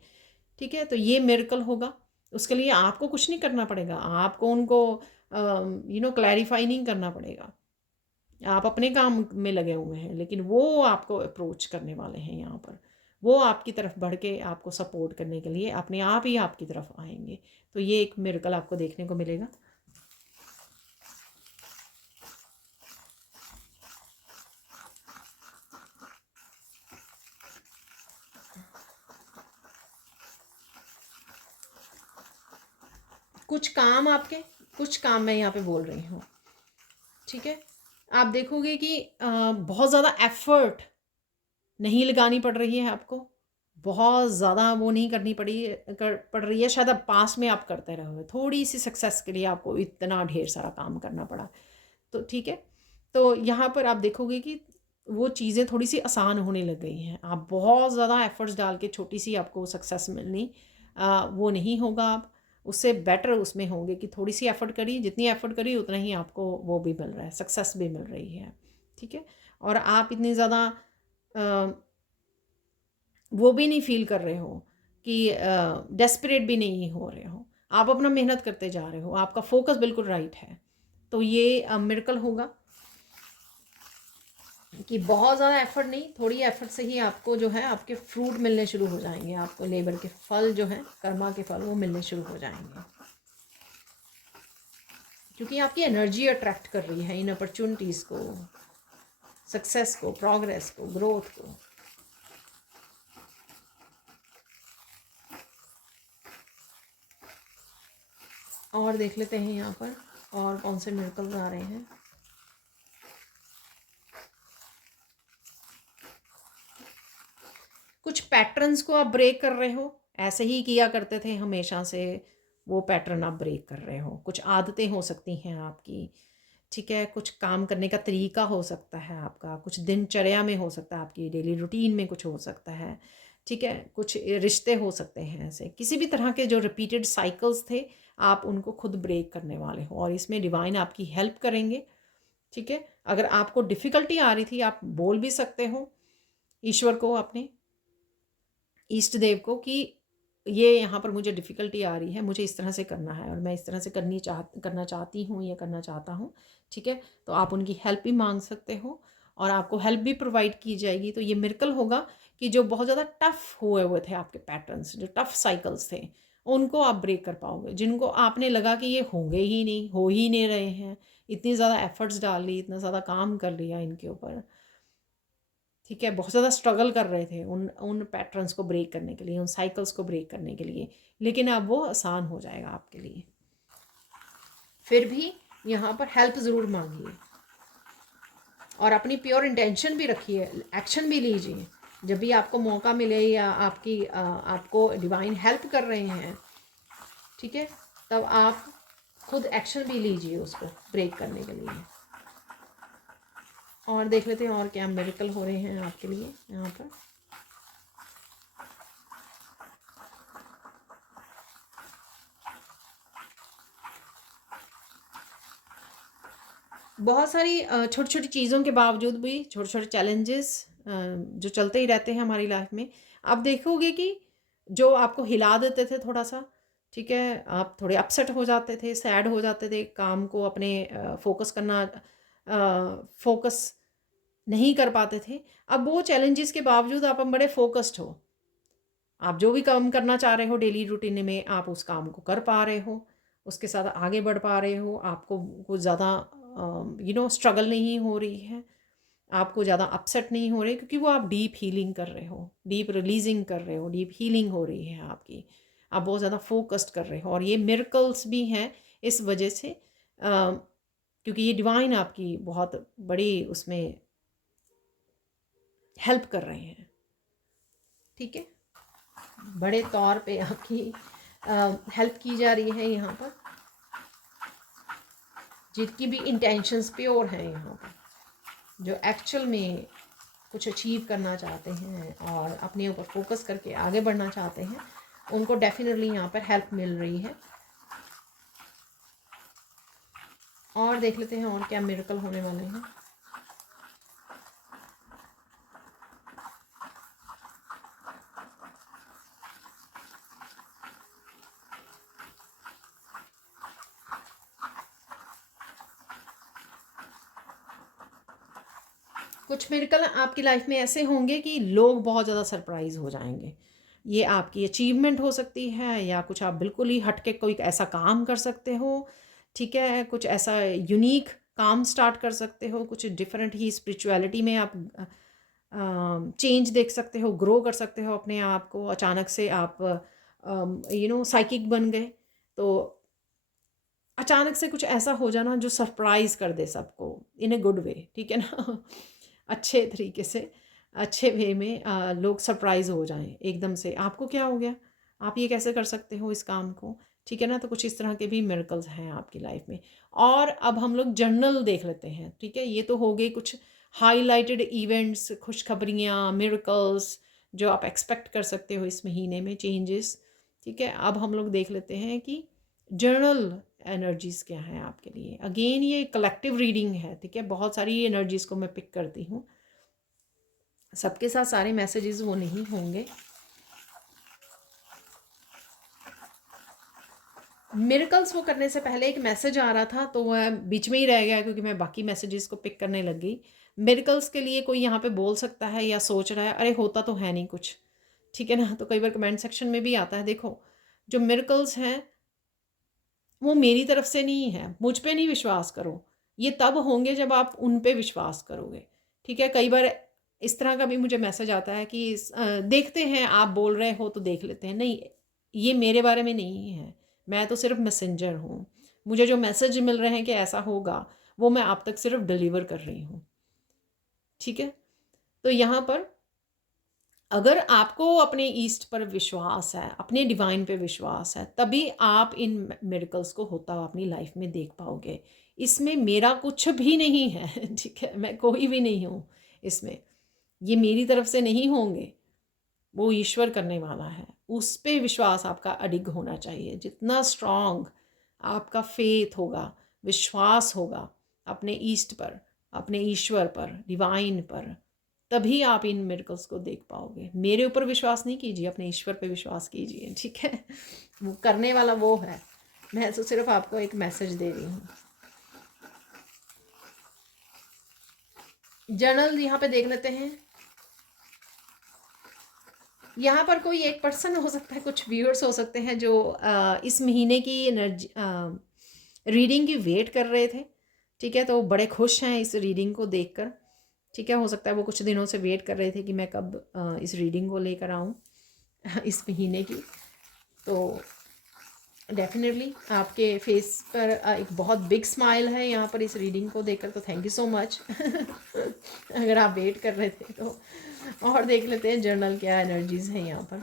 ठीक है, तो ये मिरेकल होगा। उसके लिए आपको कुछ नहीं करना पड़ेगा, आपको उनको क्लैरिफाई नहीं करना पड़ेगा। आप अपने काम में लगे हुए हैं, लेकिन वो आपको अप्रोच करने वाले हैं यहाँ पर। वो आपकी तरफ बढ़ के आपको सपोर्ट करने के लिए अपने आप ही आपकी तरफ आएंगे। तो ये एक मिरेकल आपको देखने को मिलेगा। कुछ काम मैं यहाँ पे बोल रही हूँ। ठीक है, आप देखोगे कि बहुत ज़्यादा एफर्ट नहीं लगानी पड़ रही है आपको, बहुत ज़्यादा वो नहीं करनी पड़ रही है। शायद अब पास में आप करते रहोगे, थोड़ी सी सक्सेस के लिए आपको इतना ढेर सारा काम करना पड़ा। तो ठीक है, तो यहाँ पर आप देखोगे कि वो चीज़ें थोड़ी सी आसान होने लग गई हैं। आप बहुत ज़्यादा एफर्ट्स डाल के छोटी सी आपको सक्सेस मिलनी, वो नहीं होगा। आप उससे बेटर उसमें होंगे कि थोड़ी सी एफर्ट करी, जितनी एफर्ट करी उतना ही आपको वो भी मिल रहा है, सक्सेस भी मिल रही है। ठीक है, और आप इतनी ज़्यादा वो भी नहीं फील कर रहे हो कि डेस्परेट भी नहीं हो रहे हो, आप अपना मेहनत करते जा रहे हो, आपका फोकस बिल्कुल राइट है। तो ये मिरेकल होगा कि बहुत ज़्यादा एफर्ट नहीं, थोड़ी एफर्ट से ही आपको जो है आपके फ्रूट मिलने शुरू हो जाएंगे, आपको लेबर के फल जो हैं, कर्मा के फल, वो मिलने शुरू हो जाएंगे, क्योंकि आपकी एनर्जी अट्रैक्ट कर रही है इन अपॉर्चुनिटीज़ को, सक्सेस को, प्रोग्रेस को, ग्रोथ को। और देख लेते हैं यहाँ पर और कौन से मिरेकल्स आ रहे हैं। कुछ पैटर्न्स को आप ब्रेक कर रहे हो, ऐसे ही किया करते थे हमेशा से, वो पैटर्न आप ब्रेक कर रहे हो। कुछ आदतें हो सकती हैं आपकी। ठीक है, कुछ काम करने का तरीका हो सकता है आपका, कुछ दिनचर्या में हो सकता है, आपकी डेली रूटीन में कुछ हो सकता है, ठीक है, कुछ रिश्ते हो सकते हैं, ऐसे किसी भी तरह के जो रिपीटेड साइकिल्स थे आप उनको खुद ब्रेक करने वाले हो, और इसमें डिवाइन आपकी हेल्प करेंगे। ठीक है, अगर आपको डिफ़िकल्टी आ रही थी आप बोल भी सकते हो ईश्वर को, अपने इष्ट देव को, कि ये यहाँ पर मुझे डिफ़िकल्टी आ रही है, मुझे इस तरह से करना है और मैं इस तरह से करना चाहती हूँ या करना चाहता हूँ। ठीक है, तो आप उनकी हेल्प भी मांग सकते हो और आपको हेल्प भी प्रोवाइड की जाएगी। तो ये मिरेकल होगा कि जो बहुत ज़्यादा टफ़ हुए थे आपके पैटर्न्स, जो टफ़ साइकिल्स थे, उनको आप ब्रेक कर पाओगे। जिनको आपने लगा कि ये होंगे ही नहीं, हो ही नहीं रहे हैं, इतनी ज़्यादा एफ़र्ट्स डाल ली, इतना ज़्यादा काम कर लिया इनके ऊपर, ठीक है, बहुत ज़्यादा स्ट्रगल कर रहे थे उन उन पैटर्न्स को ब्रेक करने के लिए, उन साइकिल्स को ब्रेक करने के लिए, लेकिन अब वो आसान हो जाएगा आपके लिए। फिर भी यहाँ पर हेल्प ज़रूर मांगिए और अपनी प्योर इंटेंशन भी रखिए, एक्शन भी लीजिए। जब भी आपको मौका मिले या आपको डिवाइन हेल्प कर रहे हैं, ठीक है, तब आप खुद एक्शन भी लीजिए उसको ब्रेक करने के लिए। और देख लेते हैं और क्या मिरेकल हो रहे हैं आपके लिए यहाँ पर। बहुत सारी छोटी छोटी चीज़ों के बावजूद भी, छोटे छोटे चैलेंजेस जो चलते ही रहते हैं हमारी लाइफ में, आप देखोगे कि जो आपको हिला देते थे थोड़ा सा, ठीक है, आप थोड़े अपसेट हो जाते थे, सैड हो जाते थे, काम को अपने फोकस नहीं कर पाते थे, अब वो चैलेंजेस के बावजूद आप बड़े फोकस्ड हो। आप जो भी काम करना चाह रहे हो डेली रूटीन में, आप उस काम को कर पा रहे हो, उसके साथ आगे बढ़ पा रहे हो, आपको कुछ ज़्यादा स्ट्रगल नहीं हो रही है, आपको ज़्यादा अपसेट नहीं हो रही, क्योंकि वो आप डीप हीलिंग कर रहे हो, डीप रिलीजिंग कर रहे हो, डीप हीलिंग हो रही है आपकी, आप बहुत ज़्यादा फोकस्ड कर रहे हो। और ये मिरेकल्स भी हैं इस वजह से, क्योंकि ये डिवाइन आपकी बहुत बड़ी उसमें हेल्प कर रहे हैं। ठीक है, बड़े तौर पे आपकी हेल्प की जा रही है यहाँ पर, जिनकी भी इंटेंशंस प्योर हैं यहाँ पर, जो एक्चुअल में कुछ अचीव करना चाहते हैं और अपने ऊपर फोकस करके आगे बढ़ना चाहते हैं, उनको डेफिनेटली यहाँ पर हेल्प मिल रही है। और देख लेते हैं और क्या मिरेकल होने वाले हैं। कुछ मिरेकल आपकी लाइफ में ऐसे होंगे कि लोग बहुत ज़्यादा सरप्राइज हो जाएंगे। ये आपकी अचीवमेंट हो सकती है, या कुछ आप बिल्कुल ही हटके कोई ऐसा काम कर सकते हो, ठीक है, कुछ ऐसा यूनिक काम स्टार्ट कर सकते हो, कुछ डिफरेंट ही स्पिरिचुअलिटी में आप चेंज देख सकते हो, ग्रो कर सकते हो अपने आप को। अचानक से आप साइकिक बन गए, तो अचानक से कुछ ऐसा हो जाना जो सरप्राइज कर दे सबको, इन ए गुड वे, ठीक है ना अच्छे तरीके से, अच्छे वे में लोग सरप्राइज हो जाएं एकदम से, आपको क्या हो गया, आप ये कैसे कर सकते हो इस काम को, ठीक है ना। तो कुछ इस तरह के भी मिरेकल्स हैं आपकी लाइफ में। और अब हम लोग जर्नल देख लेते हैं, ठीक है, ये तो हो गए कुछ हाईलाइटेड इवेंट्स, खुशखबरियाँ, मिरेकल्स जो आप एक्सपेक्ट कर सकते हो इस महीने में, चेंजेस, ठीक है। अब हम लोग देख लेते हैं कि जर्नल एनर्जीज़ क्या हैं आपके लिए। अगेन ये कलेक्टिव रीडिंग है, ठीक है, बहुत सारी एनर्जीज़ को मैं पिक करती हूँ, सबके साथ सारे मैसेजेस वो नहीं होंगे। मिरेकल्स वो करने से पहले एक मैसेज आ रहा था, तो वह बीच में ही रह गया क्योंकि मैं बाकी मैसेजेस को पिक करने लग गई। मिरेकल्स के लिए कोई यहाँ पे बोल सकता है या सोच रहा है अरे होता तो है नहीं कुछ, ठीक है ना। तो कई बार कमेंट सेक्शन में भी आता है, देखो जो मिरेकल्स हैं वो मेरी तरफ से नहीं है, मुझ पे नहीं विश्वास करो, ये तब होंगे जब आप उन पे विश्वास करोगे, ठीक है। कई बार इस तरह का भी मुझे मैसेज आता है कि देखते हैं, आप बोल रहे हो तो देख लेते हैं, नहीं ये मेरे बारे में नहीं है, मैं तो सिर्फ मैसेंजर हूँ, मुझे जो मैसेज मिल रहे हैं कि ऐसा होगा वो मैं आप तक सिर्फ डिलीवर कर रही हूँ, ठीक है। तो यहाँ पर अगर आपको अपने ईस्ट पर विश्वास है, अपने डिवाइन पे विश्वास है, तभी आप इन मिरेकल्स को होता हुआ अपनी लाइफ में देख पाओगे, इसमें मेरा कुछ भी नहीं है। ठीक है, मैं कोई भी नहीं हूँ इसमें, ये मेरी तरफ से नहीं होंगे, वो ईश्वर करने वाला है। उस पे विश्वास आपका अडिग होना चाहिए। जितना स्ट्रांग आपका फेथ होगा, विश्वास होगा अपने ईस्ट पर, अपने ईश्वर पर, डिवाइन पर, तभी आप इन मिरेकल्स को देख पाओगे। मेरे ऊपर विश्वास नहीं कीजिए, अपने ईश्वर पे विश्वास कीजिए। ठीक है, वो करने वाला वो है, मैं तो सिर्फ आपको एक मैसेज दे रही हूँ। जर्नल यहाँ पे देख लेते हैं। यहाँ पर कोई एक पर्सन हो सकता है, कुछ व्यूअर्स हो सकते हैं जो इस महीने की एनर्जी रीडिंग की वेट कर रहे थे। ठीक है, तो बड़े खुश हैं इस रीडिंग को देखकर। ठीक है, हो सकता है वो कुछ दिनों से वेट कर रहे थे कि मैं कब इस रीडिंग को लेकर आऊँ इस महीने की। तो डेफिनेटली आपके फेस पर एक बहुत बिग स्माइल है यहाँ पर इस रीडिंग को देखकर, तो थैंक यू सो मच अगर आप वेट कर रहे थे तो। और देख लेते हैं जर्नल क्या एनर्जीज हैं यहाँ पर।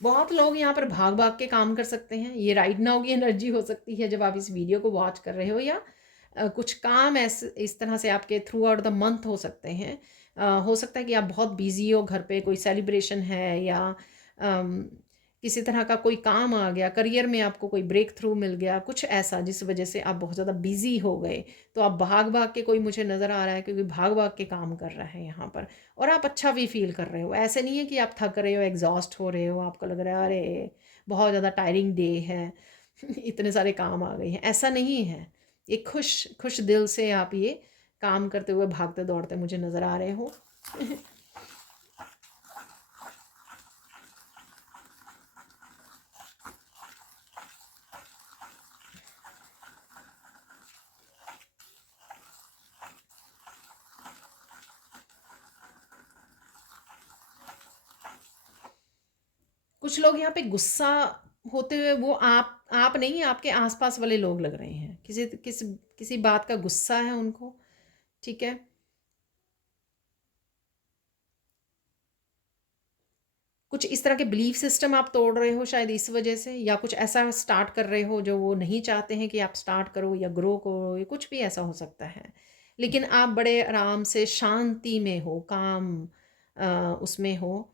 बहुत लोग यहाँ पर भाग भाग के काम कर सकते हैं। ये राइट नाउ की एनर्जी हो सकती है जब आप इस वीडियो को वॉच कर रहे हो, या कुछ काम ऐसे इस तरह से आपके थ्रू आउट द मंथ हो सकते हैं। हो सकता है कि आप बहुत बिजी हो, घर पे कोई सेलिब्रेशन है, या किसी तरह का कोई काम आ गया, करियर में आपको कोई ब्रेक थ्रू मिल गया, कुछ ऐसा जिस वजह से आप बहुत ज़्यादा बिजी हो गए। तो आप भाग भाग के, कोई मुझे नज़र आ रहा है क्योंकि भाग भाग के काम कर रहा है यहाँ पर, और आप अच्छा भी फील कर रहे हो। ऐसे नहीं है कि आप थक रहे हो, एग्जॉस्ट हो रहे हो, आपको लग रहा है अरे बहुत ज़्यादा टायरिंग डे है इतने सारे काम आ गए हैं, ऐसा नहीं है। एक खुश खुश दिल से आप ये काम करते हुए, भागते दौड़ते मुझे नज़र आ रहे हो कुछ लोग यहाँ पे गुस्सा होते हुए, वो आप नहीं, आपके आसपास वाले लोग लग रहे हैं, किसी बात का गुस्सा है उनको। ठीक है, कुछ इस तरह के बिलीफ सिस्टम आप तोड़ रहे हो शायद इस वजह से, या कुछ ऐसा स्टार्ट कर रहे हो जो वो नहीं चाहते हैं कि आप स्टार्ट करो या ग्रो करो, या कुछ भी ऐसा हो सकता है। लेकिन आप बड़े आराम से शांति में हो, काम उसमें हो।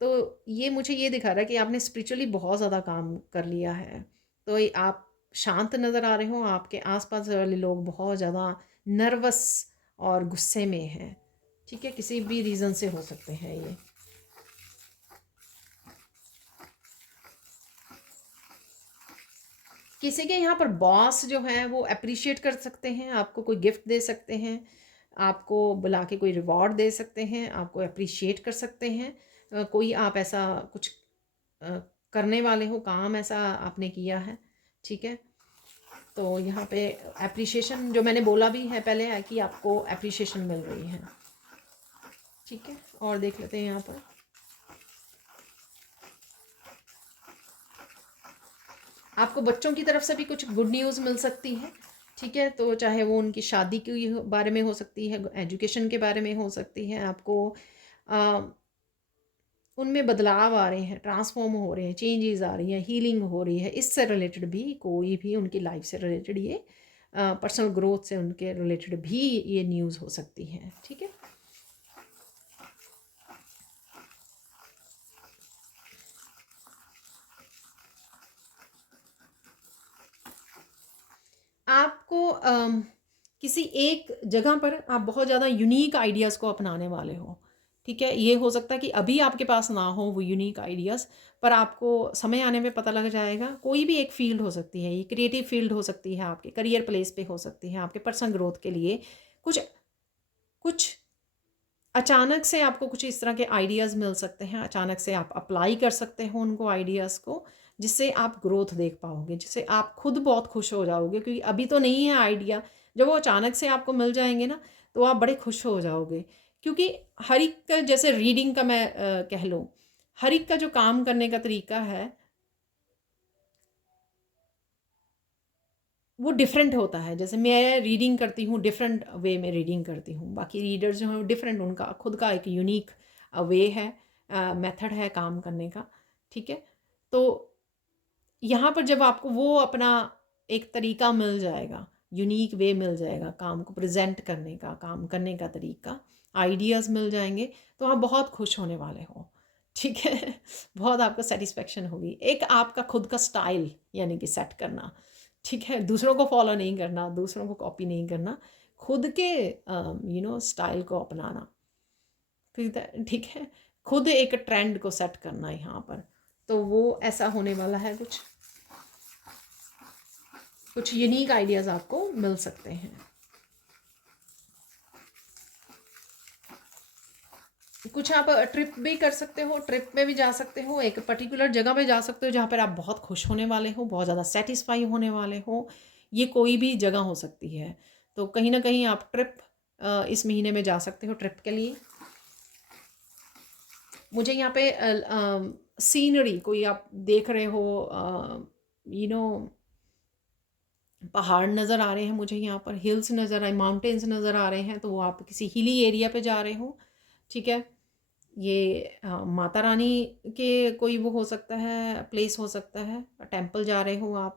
तो ये मुझे ये दिखा रहा है कि आपने स्पिरिचुअली बहुत ज़्यादा काम कर लिया है। तो आप शांत नज़र आ रहे हो, आपके आसपास वाले लोग बहुत ज़्यादा नर्वस और गुस्से में हैं। ठीक है, किसी भी रीज़न से हो सकते हैं ये। किसी के यहाँ पर बॉस जो हैं वो अप्रिशिएट कर सकते हैं, आपको कोई गिफ्ट दे सकते हैं, आपको बुला के कोई रिवॉर्ड दे सकते हैं, आपको अप्रिशिएट कर सकते हैं। कोई आप ऐसा कुछ अ, करने वाले हो, काम ऐसा आपने किया है। ठीक है, तो यहाँ पे अप्रिशिएशन जो मैंने बोला भी है पहले है कि आपको अप्रिशिएशन मिल रही है। ठीक है, और देख लेते हैं यहाँ पर। आपको बच्चों की तरफ से भी कुछ गुड न्यूज़ मिल सकती है। ठीक है, तो चाहे वो उनकी शादी के बारे में हो सकती है, एजुकेशन के बारे में हो सकती है। आपको आ, उनमें बदलाव आ रहे हैं, ट्रांसफॉर्म हो रहे हैं, चेंजेस आ रही हैं, हीलिंग हो रही है। इससे रिलेटेड भी, कोई भी उनकी लाइफ से रिलेटेड, ये पर्सनल ग्रोथ से उनके रिलेटेड भी ये न्यूज़ हो सकती है। ठीक है, आपको किसी एक जगह पर आप बहुत ज़्यादा यूनिक आइडियाज़ को अपनाने वाले हो। ठीक है, ये हो सकता है कि अभी आपके पास ना हो वो यूनिक आइडियाज़, पर आपको समय आने में पता लग जाएगा। कोई भी एक फील्ड हो सकती है, ये क्रिएटिव फील्ड हो सकती है, आपके करियर प्लेस पे हो सकती है, आपके पर्सनल ग्रोथ के लिए कुछ कुछ अचानक से आपको कुछ इस तरह के आइडियाज़ मिल सकते हैं। अचानक से आप अप्लाई कर सकते हो उनको आइडियाज़ को, जिससे आप ग्रोथ देख पाओगे, जिससे आप खुद बहुत खुश हो जाओगे, क्योंकि अभी तो नहीं है आइडिया। जब वो अचानक से आपको मिल जाएंगे ना, तो आप बड़े खुश हो जाओगे। क्योंकि हर एक का, जैसे रीडिंग का मैं कह लूँ, हर एक का जो काम करने का तरीका है वो डिफरेंट होता है। जैसे मैं रीडिंग करती हूँ, डिफरेंट वे में रीडिंग करती हूँ, बाकी रीडर्स जो हैं वो डिफरेंट, उनका खुद का एक यूनिक वे है, मेथड है काम करने का। ठीक है, तो यहाँ पर जब आपको वो अपना एक तरीका मिल जाएगा, यूनिक वे मिल जाएगा काम को प्रेजेंट करने का, काम करने का तरीका, आइडियाज़ मिल जाएंगे, तो आप बहुत खुश होने वाले हो। ठीक है। बहुत आपको सेटिस्फेक्शन होगी। एक आपका खुद का स्टाइल यानी कि सेट करना। ठीक है, दूसरों को फॉलो नहीं करना, दूसरों को कॉपी नहीं करना, खुद के स्टाइल को अपनाना। ठीक है, खुद एक ट्रेंड को सेट करना यहाँ पर, तो वो ऐसा होने वाला है। कुछ यूनिक आइडियाज़ आपको मिल सकते हैं। कुछ आप ट्रिप भी कर सकते हो, ट्रिप में भी जा सकते हो, एक पर्टिकुलर जगह पे जा सकते हो जहाँ पर आप बहुत खुश होने वाले हो, बहुत ज़्यादा सेटिस्फाई होने वाले हो। ये कोई भी जगह हो सकती है। तो कहीं ना कहीं आप ट्रिप इस महीने में जा सकते हो ट्रिप के लिए। मुझे यहाँ पे सीनरी कोई आप देख रहे हो, यू नो पहाड़ नज़र आ रहे हैं मुझे, यहाँ पर हिल्स नज़र आए, माउंटेन्स नज़र आ रहे हैं, तो वो आप किसी हिली एरिया पे जा रहे हो। ठीक है, ये माता रानी के कोई वो हो सकता है, प्लेस हो सकता है, टेंपल जा रहे हो आप,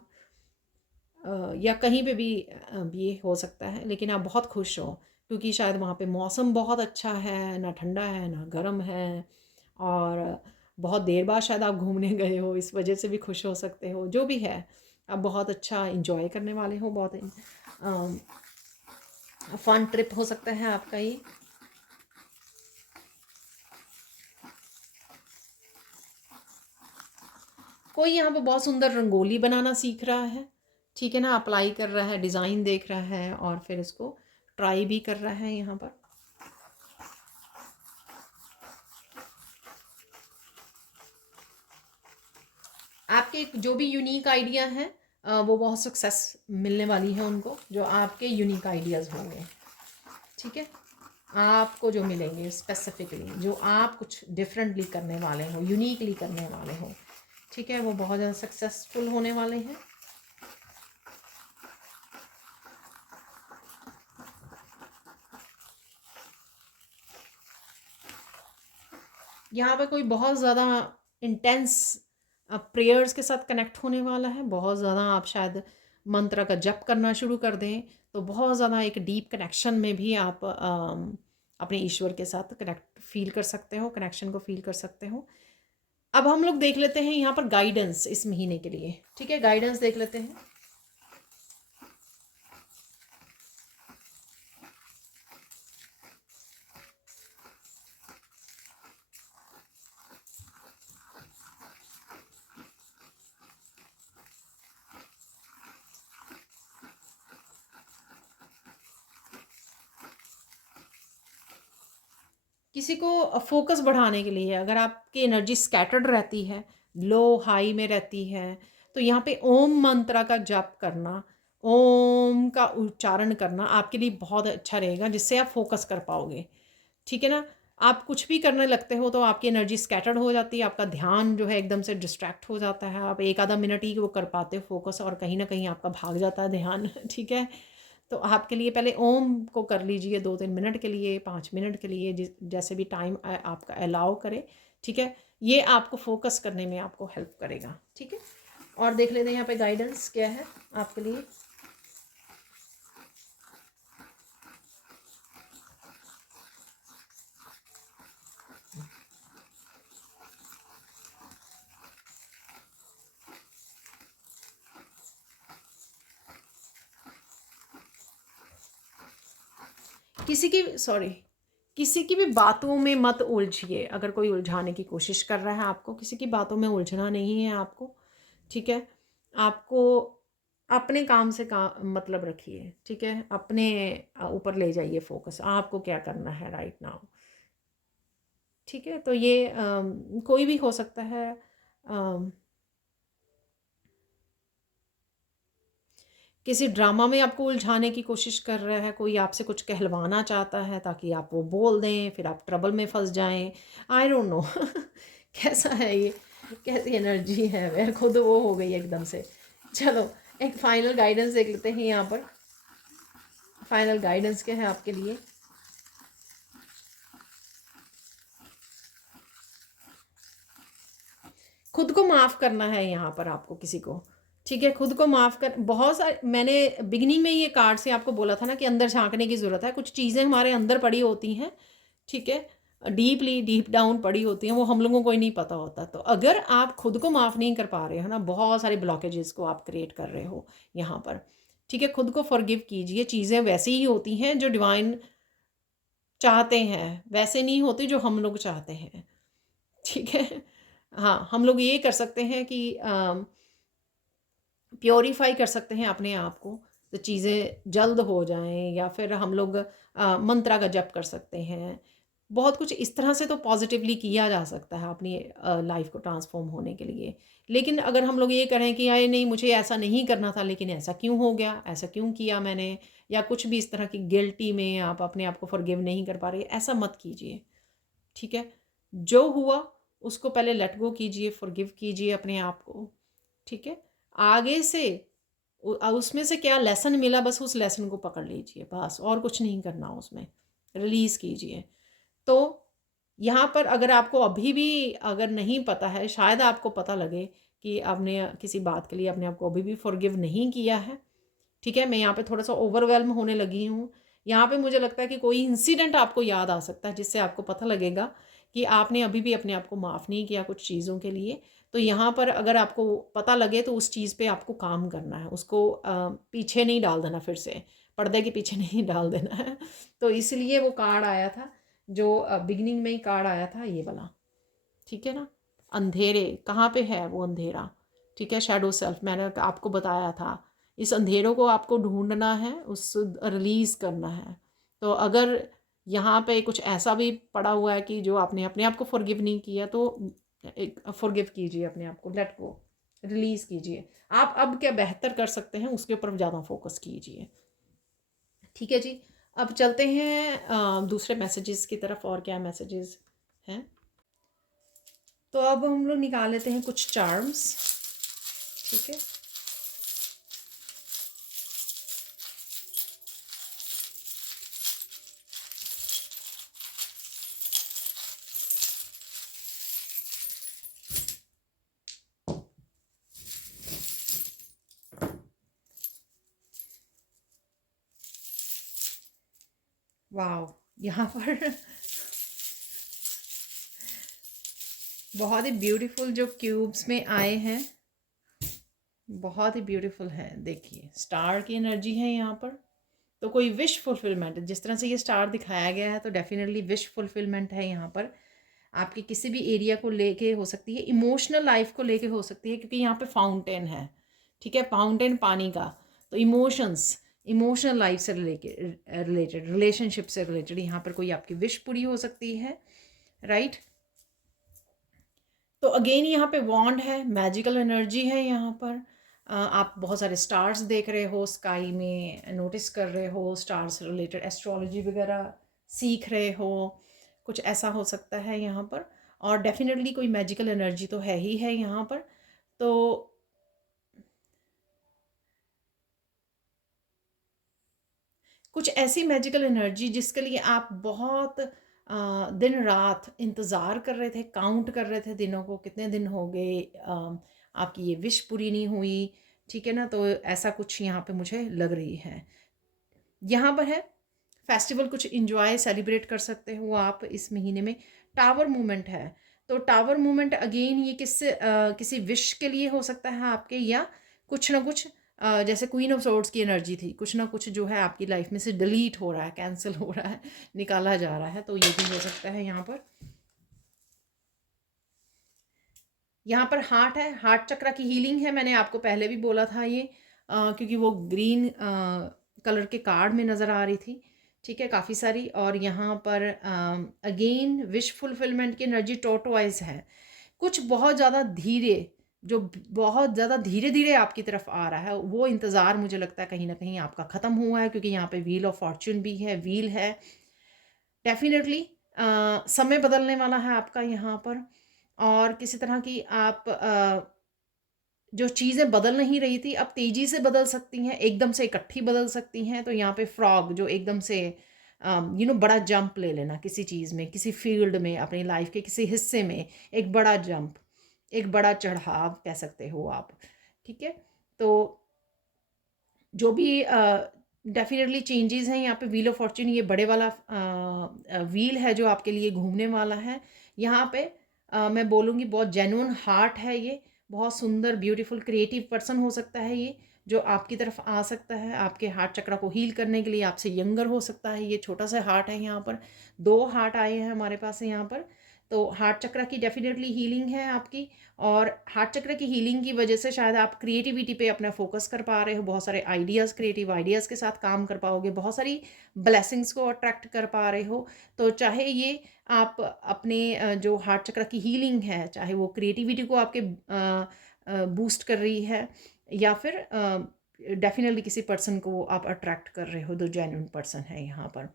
या कहीं पे भी ये हो सकता है, लेकिन आप बहुत खुश हो क्योंकि शायद वहाँ पे मौसम बहुत अच्छा है, ना ठंडा है ना गर्म है, और बहुत देर बाद शायद आप घूमने गए हो, इस वजह से भी खुश हो सकते हो। जो भी है, आप बहुत अच्छा इंजॉय करने वाले हो, बहुत फन ट्रिप हो सकता है आपका ये। कोई यहाँ पे बहुत सुंदर रंगोली बनाना सीख रहा है। ठीक है ना, अप्लाई कर रहा है, डिज़ाइन देख रहा है और फिर इसको ट्राई भी कर रहा है यहाँ पर। आपके जो भी यूनिक आइडिया हैं, वो बहुत सक्सेस मिलने वाली है उनको, जो आपके यूनिक आइडियाज़ होंगे। ठीक है, आपको जो मिलेंगे स्पेसिफिकली, जो आप कुछ डिफरेंटली करने वाले हो, यूनिकली करने वाले हो, ठीक है, वो बहुत ज़्यादा सक्सेसफुल होने वाले हैं। यहाँ पे कोई बहुत ज़्यादा इंटेंस प्रेयर्स के साथ कनेक्ट होने वाला है। बहुत ज़्यादा आप शायद मंत्र का जप करना शुरू कर दें, तो बहुत ज़्यादा एक डीप कनेक्शन में भी आप अपने ईश्वर के साथ कनेक्ट फील कर सकते हो, कनेक्शन को फील कर सकते हो। अब हम लोग देख लेते हैं यहाँ पर गाइडेंस इस महीने के लिए। ठीक है, गाइडेंस देख लेते हैं। किसी को फोकस बढ़ाने के लिए, अगर आपकी एनर्जी स्कैटर्ड रहती है, लो हाई में रहती है, तो यहाँ पे ओम मंत्र का जाप करना, ओम का उच्चारण करना आपके लिए बहुत अच्छा रहेगा, जिससे आप फोकस कर पाओगे। ठीक है ना, आप कुछ भी करने लगते हो तो आपकी एनर्जी स्कैटर्ड हो जाती है, आपका ध्यान जो है एकदम से डिस्ट्रैक्ट हो जाता है, आप एक आधा मिनट ही वो कर पाते हो फोकस, और कहीं ना कहीं आपका भाग जाता है ध्यान। ठीक है, तो आपके लिए पहले ओम को कर लीजिए 2-3 मिनट के लिए, 5 मिनट के लिए, जैसे भी टाइम आपका अलाउ करे। ठीक है, ये आपको फोकस करने में आपको हेल्प करेगा। ठीक है, और देख लेते हैं यहाँ पे गाइडेंस क्या है आपके लिए। किसी की भी बातों में मत उलझिए। अगर कोई उलझाने की कोशिश कर रहा है आपको, किसी की बातों में उलझना नहीं है आपको। ठीक है, आपको अपने काम से मतलब रखिए। ठीक है, अपने ऊपर ले जाइए फोकस, आपको क्या करना है राइट नाउ। ठीक है, तो ये कोई भी हो सकता है। किसी ड्रामा में आपको उलझाने की कोशिश कर रहा है, कोई आपसे कुछ कहलवाना चाहता है ताकि आप वो बोल दें, फिर आप ट्रबल में फंस जाएं। आई डोंट नो कैसा है ये, कैसी एनर्जी है, मैं खुद वो हो गई एकदम से। चलो, एक फाइनल गाइडेंस देख लेते हैं यहाँ पर। फाइनल गाइडेंस क्या है आपके लिए। खुद को माफ़ करना है यहाँ पर आपको किसी को, ठीक है? खुद को माफ़ कर बहुत सारे मैंने बिगिनिंग में ये कार्ड से आपको बोला था ना कि अंदर झाँकने की ज़रूरत है। कुछ चीज़ें हमारे अंदर पड़ी होती हैं, ठीक है? डीपली डीप डाउन पड़ी होती हैं, वो हम लोगों को ही नहीं पता होता। तो अगर आप खुद को माफ़ नहीं कर पा रहे हो ना, बहुत सारे ब्लॉकेजेस को आप क्रिएट कर रहे हो यहाँ पर, ठीक है? खुद को फ़ॉरगिव कीजिए। चीज़ें वैसी ही होती हैं जो डिवाइन चाहते हैं, वैसे नहीं होती जो हम लोग चाहते हैं, ठीक है? हाँ, हम लोग ये कर सकते हैं कि प्योरीफाई कर सकते हैं अपने आप को, तो चीज़ें जल्द हो जाएँ, या फिर हम लोग मंत्रा का जप कर सकते हैं। बहुत कुछ इस तरह से तो पॉज़िटिवली किया जा सकता है अपनी लाइफ़ को ट्रांसफ़ॉर्म होने के लिए। लेकिन अगर हम लोग ये करें कि अरे नहीं, मुझे ऐसा नहीं करना था, लेकिन ऐसा क्यों हो गया? ऐसा क्यों किया मैंने? या कुछ भी इस तरह की गिल्टी में आप अपने आप को फ़ॉरगिव नहीं कर पा रहे, ऐसा मत कीजिए, ठीक है? जो हुआ उसको पहले लेट गो कीजिए, फ़ॉरगिव कीजिए अपने आप को, ठीक है? आगे से उसमें से क्या लेसन मिला, बस उस लेसन को पकड़ लीजिए, बस और कुछ नहीं करना उसमें, रिलीज़ कीजिए। तो यहाँ पर अगर आपको अभी भी अगर नहीं पता है, शायद आपको पता लगे कि आपने किसी बात के लिए अपने आप को अभी भी फ़ॉरगिव नहीं किया है, ठीक है? मैं यहाँ पे थोड़ा-सा ओवरवेल्म होने लगी हूँ। यहाँ पे मुझे लगता है कि कोई इंसिडेंट आपको याद आ सकता है, जिससे आपको पता लगेगा कि आपने अभी भी अपने आप को माफ़ नहीं किया कुछ चीज़ों के लिए। तो यहाँ पर अगर आपको पता लगे तो उस चीज़ पे आपको काम करना है। उसको पीछे नहीं डाल देना फिर से, पर्दे के पीछे नहीं डाल देना है। तो इसलिए वो कार्ड आया था, जो बिगिनिंग में ही कार्ड आया था ये वाला, ठीक है ना? अंधेरे, कहाँ पे है वो अंधेरा? ठीक है, शैडो सेल्फ मैंने आपको बताया था। इस अंधेरों को आपको ढूँढना है, उस रिलीज़ करना है। तो अगर यहाँ पे कुछ ऐसा भी पड़ा हुआ है कि जो आपने अपने आप को फ़ॉरगिव नहीं किया, तो एक फ़ॉरगिव कीजिए अपने आप को, लेट गो, रिलीज़ कीजिए। आप अब क्या बेहतर कर सकते हैं उसके ऊपर ज़्यादा फ़ोकस कीजिए। ठीक है जी, अब चलते हैं दूसरे मैसेजेस की तरफ, और क्या मैसेजेस हैं। तो अब हम लोग निकाल लेते हैं कुछ चार्म्स, ठीक है। वाओ, यहाँ पर बहुत ही ब्यूटीफुल जो क्यूब्स में आए हैं, बहुत ही ब्यूटीफुल है। देखिए स्टार की एनर्जी है यहाँ पर, तो कोई विश फुलफिलमेंट, जिस तरह से ये स्टार दिखाया गया है, तो डेफिनेटली विश फुलफिलमेंट है यहाँ पर। आपके किसी भी एरिया को लेके हो सकती है, इमोशनल लाइफ को लेके हो सकती है, क्योंकि यहाँ पे फाउंटेन है, ठीक है, फाउंटेन पानी का। तो इमोशंस, इमोशनल लाइफ से रिलेटेड, रिलेशनशिप से रिलेटेड यहाँ पर कोई आपकी विश पूरी हो सकती है, राइट। तो अगेन यहाँ पे वॉन्ड है, मैजिकल एनर्जी है यहाँ पर। आप बहुत सारे स्टार्स देख रहे हो स्काई में, नोटिस कर रहे हो, स्टार्स से रिलेटेड एस्ट्रोलॉजी वगैरह सीख रहे हो, कुछ ऐसा हो सकता है यहाँ पर। और डेफिनेटली कोई मैजिकल एनर्जी तो है ही है यहाँ पर। तो कुछ ऐसी मैजिकल एनर्जी जिसके लिए आप बहुत दिन रात इंतज़ार कर रहे थे, काउंट कर रहे थे दिनों को, कितने दिन हो गए आपकी ये विश पूरी नहीं हुई, ठीक है ना। तो ऐसा कुछ यहाँ पे मुझे लग रही है। यहाँ पर है फेस्टिवल, कुछ इंजॉय सेलिब्रेट कर सकते हो आप इस महीने में। टावर मूवमेंट है, तो टावर मूवमेंट अगेन ये किसी विश के लिए हो सकता है आपके, या कुछ ना कुछ जैसे क्वीन ऑफ सोर्ड्स की एनर्जी थी, कुछ ना कुछ जो है आपकी लाइफ में से डिलीट हो रहा है, कैंसिल हो रहा है, निकाला जा रहा है, तो ये भी हो सकता है यहाँ पर। यहाँ पर हार्ट है, हार्ट चक्रा की हीलिंग है, मैंने आपको पहले भी बोला था ये, क्योंकि वो ग्रीन कलर के कार्ड में नज़र आ रही थी, ठीक है, काफ़ी सारी। और यहाँ पर अगेन विश फुलफिलमेंट की एनर्जी टोटवाइज है। कुछ बहुत ज़्यादा धीरे, जो बहुत ज़्यादा धीरे धीरे आपकी तरफ आ रहा है, वो इंतज़ार मुझे लगता है कहीं ना कहीं आपका ख़त्म हुआ है, क्योंकि यहाँ पे व्हील ऑफ फॉर्च्यून भी है, व्हील है। डेफिनेटली समय बदलने वाला है आपका यहाँ पर। और किसी तरह की आप जो चीज़ें बदल नहीं रही थी, अब तेज़ी से बदल सकती हैं, एकदम से इकट्ठी बदल सकती हैं। तो यहाँ पे फ्रॉग जो एकदम से बड़ा जंप ले लेना किसी चीज़ में, किसी फील्ड में, अपनी लाइफ के किसी हिस्से में एक बड़ा जंप, एक बड़ा चढ़ाव कह सकते हो आप, ठीक है। तो जो भी डेफिनेटली चेंजेस हैं यहाँ पे, व्हील ऑफ फॉर्च्यून ये बड़े वाला व्हील है जो आपके लिए घूमने वाला है। यहाँ पे मैं बोलूँगी बहुत जेन्युइन हार्ट है ये, बहुत सुंदर ब्यूटीफुल क्रिएटिव पर्सन हो सकता है ये, जो आपकी तरफ आ सकता है आपके हार्ट चक्र को हील करने के लिए, आपसे यंगर हो सकता है। ये छोटा सा हार्ट है यहाँ पर, 2 हार्ट आए हैं हमारे पास यहाँ पर। तो हार्ट चक्र की डेफिनेटली हीलिंग है आपकी, और हार्ट चक्र की हीलिंग की वजह से शायद आप क्रिएटिविटी पे अपना फोकस कर पा रहे हो, बहुत सारे आइडियाज़, क्रिएटिव आइडियाज़ के साथ काम कर पाओगे, बहुत सारी ब्लेसिंग्स को अट्रैक्ट कर पा रहे हो। तो चाहे ये आप अपने जो हार्ट चक्र की हीलिंग है, चाहे वो क्रिएटिविटी को आपके बूस्ट कर रही है, या फिर डेफिनेटली किसी पर्सन को आप अट्रैक्ट कर रहे हो जो जेन्युइन पर्सन है यहाँ पर।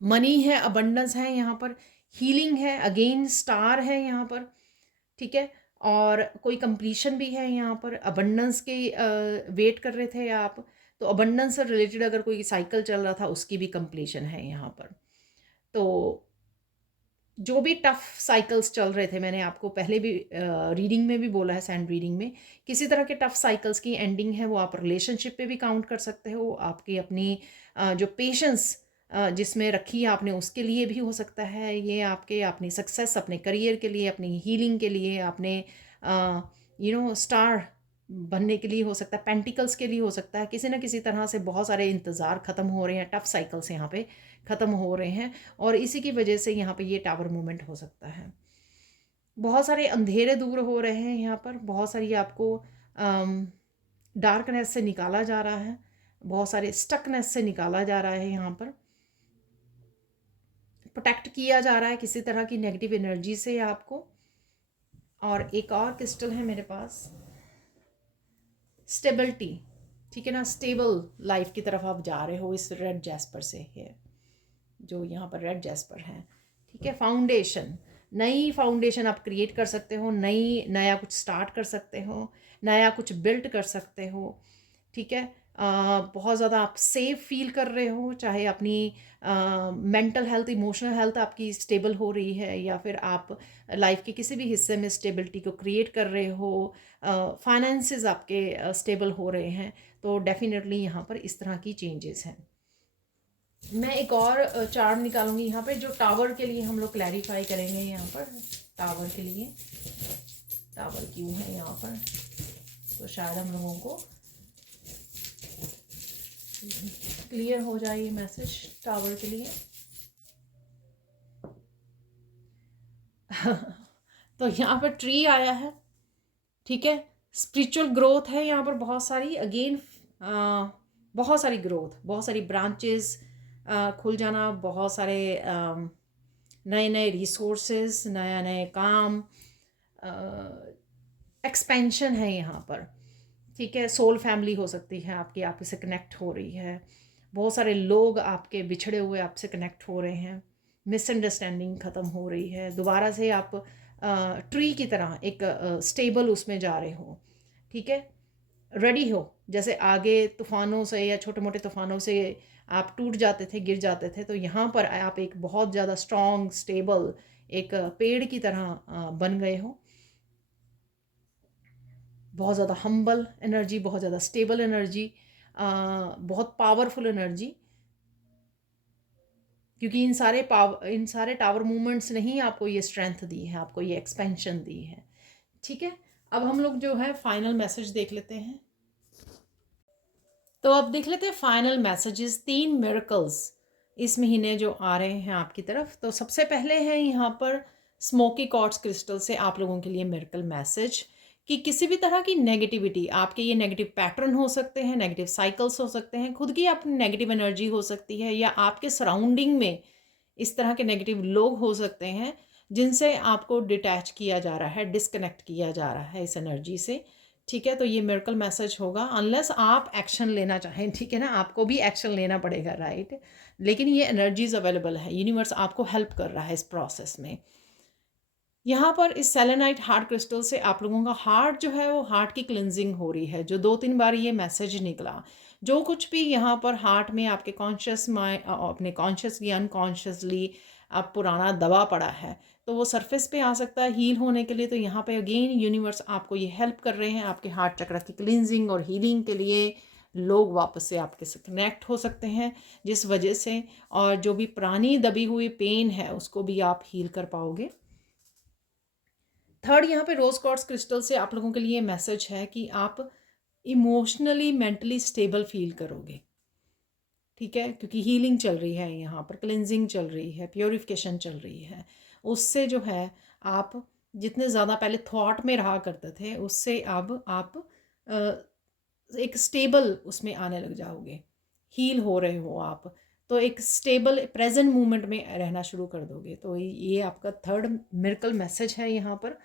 मनी है, अबंडेंस है यहाँ पर, हीलिंग है, अगेन स्टार है यहाँ पर, ठीक है। और कोई कंप्लीशन भी है यहाँ पर, अबंडेंस के वेट कर रहे थे आप, तो अबंडेंस से रिलेटेड अगर कोई साइकिल चल रहा था उसकी भी कंप्लीशन है यहाँ पर। तो जो भी टफ साइकिल्स चल रहे थे, मैंने आपको पहले भी रीडिंग में भी बोला है, सैंड रीडिंग में, किसी तरह के टफ साइकिल्स की एंडिंग है वो आप रिलेशनशिप पे भी काउंट कर सकते हो, आपकी अपनी जो पेशेंस जिसमें रखी है आपने उसके लिए भी हो सकता है ये, आपके अपनी सक्सेस, अपने करियर के लिए, अपनी हीलिंग के लिए, अपने स्टार बनने के लिए हो सकता है, पेंटिकल्स के लिए हो सकता है। किसी ना किसी तरह से बहुत सारे इंतज़ार ख़त्म हो रहे हैं, टफ साइकिल्स यहाँ पे ख़त्म हो रहे हैं, और इसी की वजह से यहाँ पे ये टावर मूवमेंट हो सकता है। बहुत सारे अंधेरे दूर हो रहे हैं यहाँ पर, बहुत सारी आपको डार्कनेस से निकाला जा रहा है, बहुत सारे स्टकनेस से निकाला जा रहा है यहाँ पर, प्रोटेक्ट किया जा रहा है किसी तरह की नेगेटिव एनर्जी से आपको। और एक और क्रिस्टल है मेरे पास, स्टेबिलिटी, ठीक है ना, स्टेबल लाइफ की तरफ आप जा रहे हो इस रेड जैस्पर से है, जो यहाँ पर रेड जैस्पर है, ठीक है। फाउंडेशन, नई फाउंडेशन आप क्रिएट कर सकते हो, नया कुछ स्टार्ट कर सकते हो, नया कुछ बिल्ड कर सकते हो, ठीक है। बहुत ज़्यादा आप सेफ फील कर रहे हो, चाहे अपनी मेंटल हेल्थ, इमोशनल हेल्थ आपकी स्टेबल हो रही है, या फिर आप लाइफ के किसी भी हिस्से में स्टेबिलिटी को क्रिएट कर रहे हो, फाइनेंसेस आपके स्टेबल हो रहे हैं, तो डेफिनेटली यहाँ पर इस तरह की चेंजेस हैं। मैं एक और चार्ट निकालूंगी यहाँ पे, जो टावर के लिए हम लोग क्लैरिफाई करेंगे यहाँ पर। टावर के लिए, टावर क्यों है यहाँ पर, तो शायद हम लोगों को क्लियर हो जाए ये मैसेज टावर के लिए। तो यहाँ पर ट्री आया है, ठीक है, स्पिरिचुअल ग्रोथ है यहाँ पर बहुत सारी, अगेन बहुत सारी ग्रोथ, बहुत सारी ब्रांचेस खुल जाना, बहुत सारे नए नए रिसोर्सेज, नया नए काम, एक्सपेंशन है यहाँ पर, ठीक है। सोल फैमिली हो सकती है आपकी, आपसे से कनेक्ट हो रही है, बहुत सारे लोग आपके बिछड़े हुए आपसे कनेक्ट हो रहे हैं, मिसअंडरस्टैंडिंग ख़त्म हो रही है, दोबारा से आप ट्री की तरह एक स्टेबल उसमें जा रहे हो, ठीक है, रेडी हो। जैसे आगे तूफ़ानों से या छोटे मोटे तूफ़ानों से आप टूट जाते थे, गिर जाते थे, तो यहाँ पर आप एक बहुत ज़्यादा स्ट्रॉन्ग, स्टेबल एक पेड़ की तरह बन गए हो। बहुत ज़्यादा हम्बल एनर्जी, बहुत ज़्यादा स्टेबल एनर्जी, बहुत पावरफुल एनर्जी, क्योंकि इन सारे टावर मूवमेंट्स ने ही आपको ये स्ट्रेंथ दी है, आपको ये एक्सपेंशन दी है, ठीक है। अब हम लोग जो है फाइनल मैसेज देख लेते हैं। तो अब देख लेते हैं फाइनल मैसेजेस, 3 मिरेकल्स इस महीने जो आ रहे हैं आपकी तरफ। तो सबसे पहले है यहाँ पर स्मोकी क्वार्ट्ज क्रिस्टल से आप लोगों के लिए मिरेकल मैसेज, कि किसी भी तरह की नेगेटिविटी, आपके ये नेगेटिव पैटर्न हो सकते हैं, नेगेटिव साइकिल्स हो सकते हैं, खुद की अपनी नेगेटिव एनर्जी हो सकती है, या आपके सराउंडिंग में इस तरह के नेगेटिव लोग हो सकते हैं जिनसे आपको डिटैच किया जा रहा है, डिस्कनेक्ट किया जा रहा है इस एनर्जी से, ठीक है। तो ये मिरेकल मैसेज होगा, अनलेस आप एक्शन लेना चाहें, ठीक है ना, आपको भी एक्शन लेना पड़ेगा, राइट। लेकिन ये एनर्जीज अवेलेबल है, यूनिवर्स आपको हेल्प कर रहा है इस प्रोसेस में। यहाँ पर इस सेलेनाइट हार्ट क्रिस्टल से आप लोगों का हार्ट जो है वो हार्ट की क्लिनजिंग हो रही है, जो 2-3 बार ये मैसेज निकला, जो कुछ भी यहाँ पर हार्ट में आपके कॉन्शियस माइंड, अपने कॉन्शियसली अनकॉन्शियसली अब पुराना दबा पड़ा है, तो वो सरफेस पे आ सकता है हील होने के लिए। तो यहाँ पे अगेन यूनिवर्स आपको ये हेल्प कर रहे हैं, आपके हार्ट चक्र की क्लींजिंग और हीलिंग के लिए लोग वापस से आपके से कनेक्ट हो सकते हैं, जिस वजह से और जो भी पुरानी दबी हुई पेन है उसको भी आप हील कर पाओगे। थर्ड, यहाँ पे रोज क्वार्ट्ज क्रिस्टल से आप लोगों के लिए मैसेज है कि आप इमोशनली मेंटली स्टेबल फील करोगे, ठीक है, क्योंकि हीलिंग चल रही है यहाँ पर, क्लिनजिंग चल रही है, प्योरिफिकेशन चल रही है। उससे जो है आप जितने ज़्यादा पहले थॉट में रहा करते थे, उससे अब आप एक स्टेबल उसमें आने लग जाओगे, हील हो रहे हो आप, तो एक स्टेबल प्रेजेंट मोमेंट में रहना शुरू कर दोगे। तो ये आपका थर्ड मिरेकल मैसेज है यहाँ पर।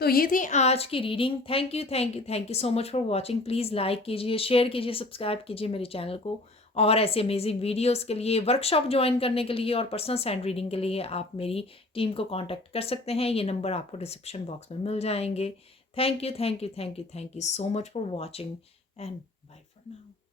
तो ये थी आज की reading. Thank you thank you thank you so much for watching. Please like कीजिए, शेयर कीजिए, सब्सक्राइब कीजिए मेरे चैनल को। और ऐसे अमेजिंग वीडियोस के लिए, वर्कशॉप ज्वाइन करने के लिए और पर्सनल सैंड रीडिंग के लिए आप मेरी टीम को कांटेक्ट कर सकते हैं। ये नंबर आपको डिस्क्रिप्शन बॉक्स में मिल जाएंगे। Thank you thank you thank you thank you so much for watching and bye for now.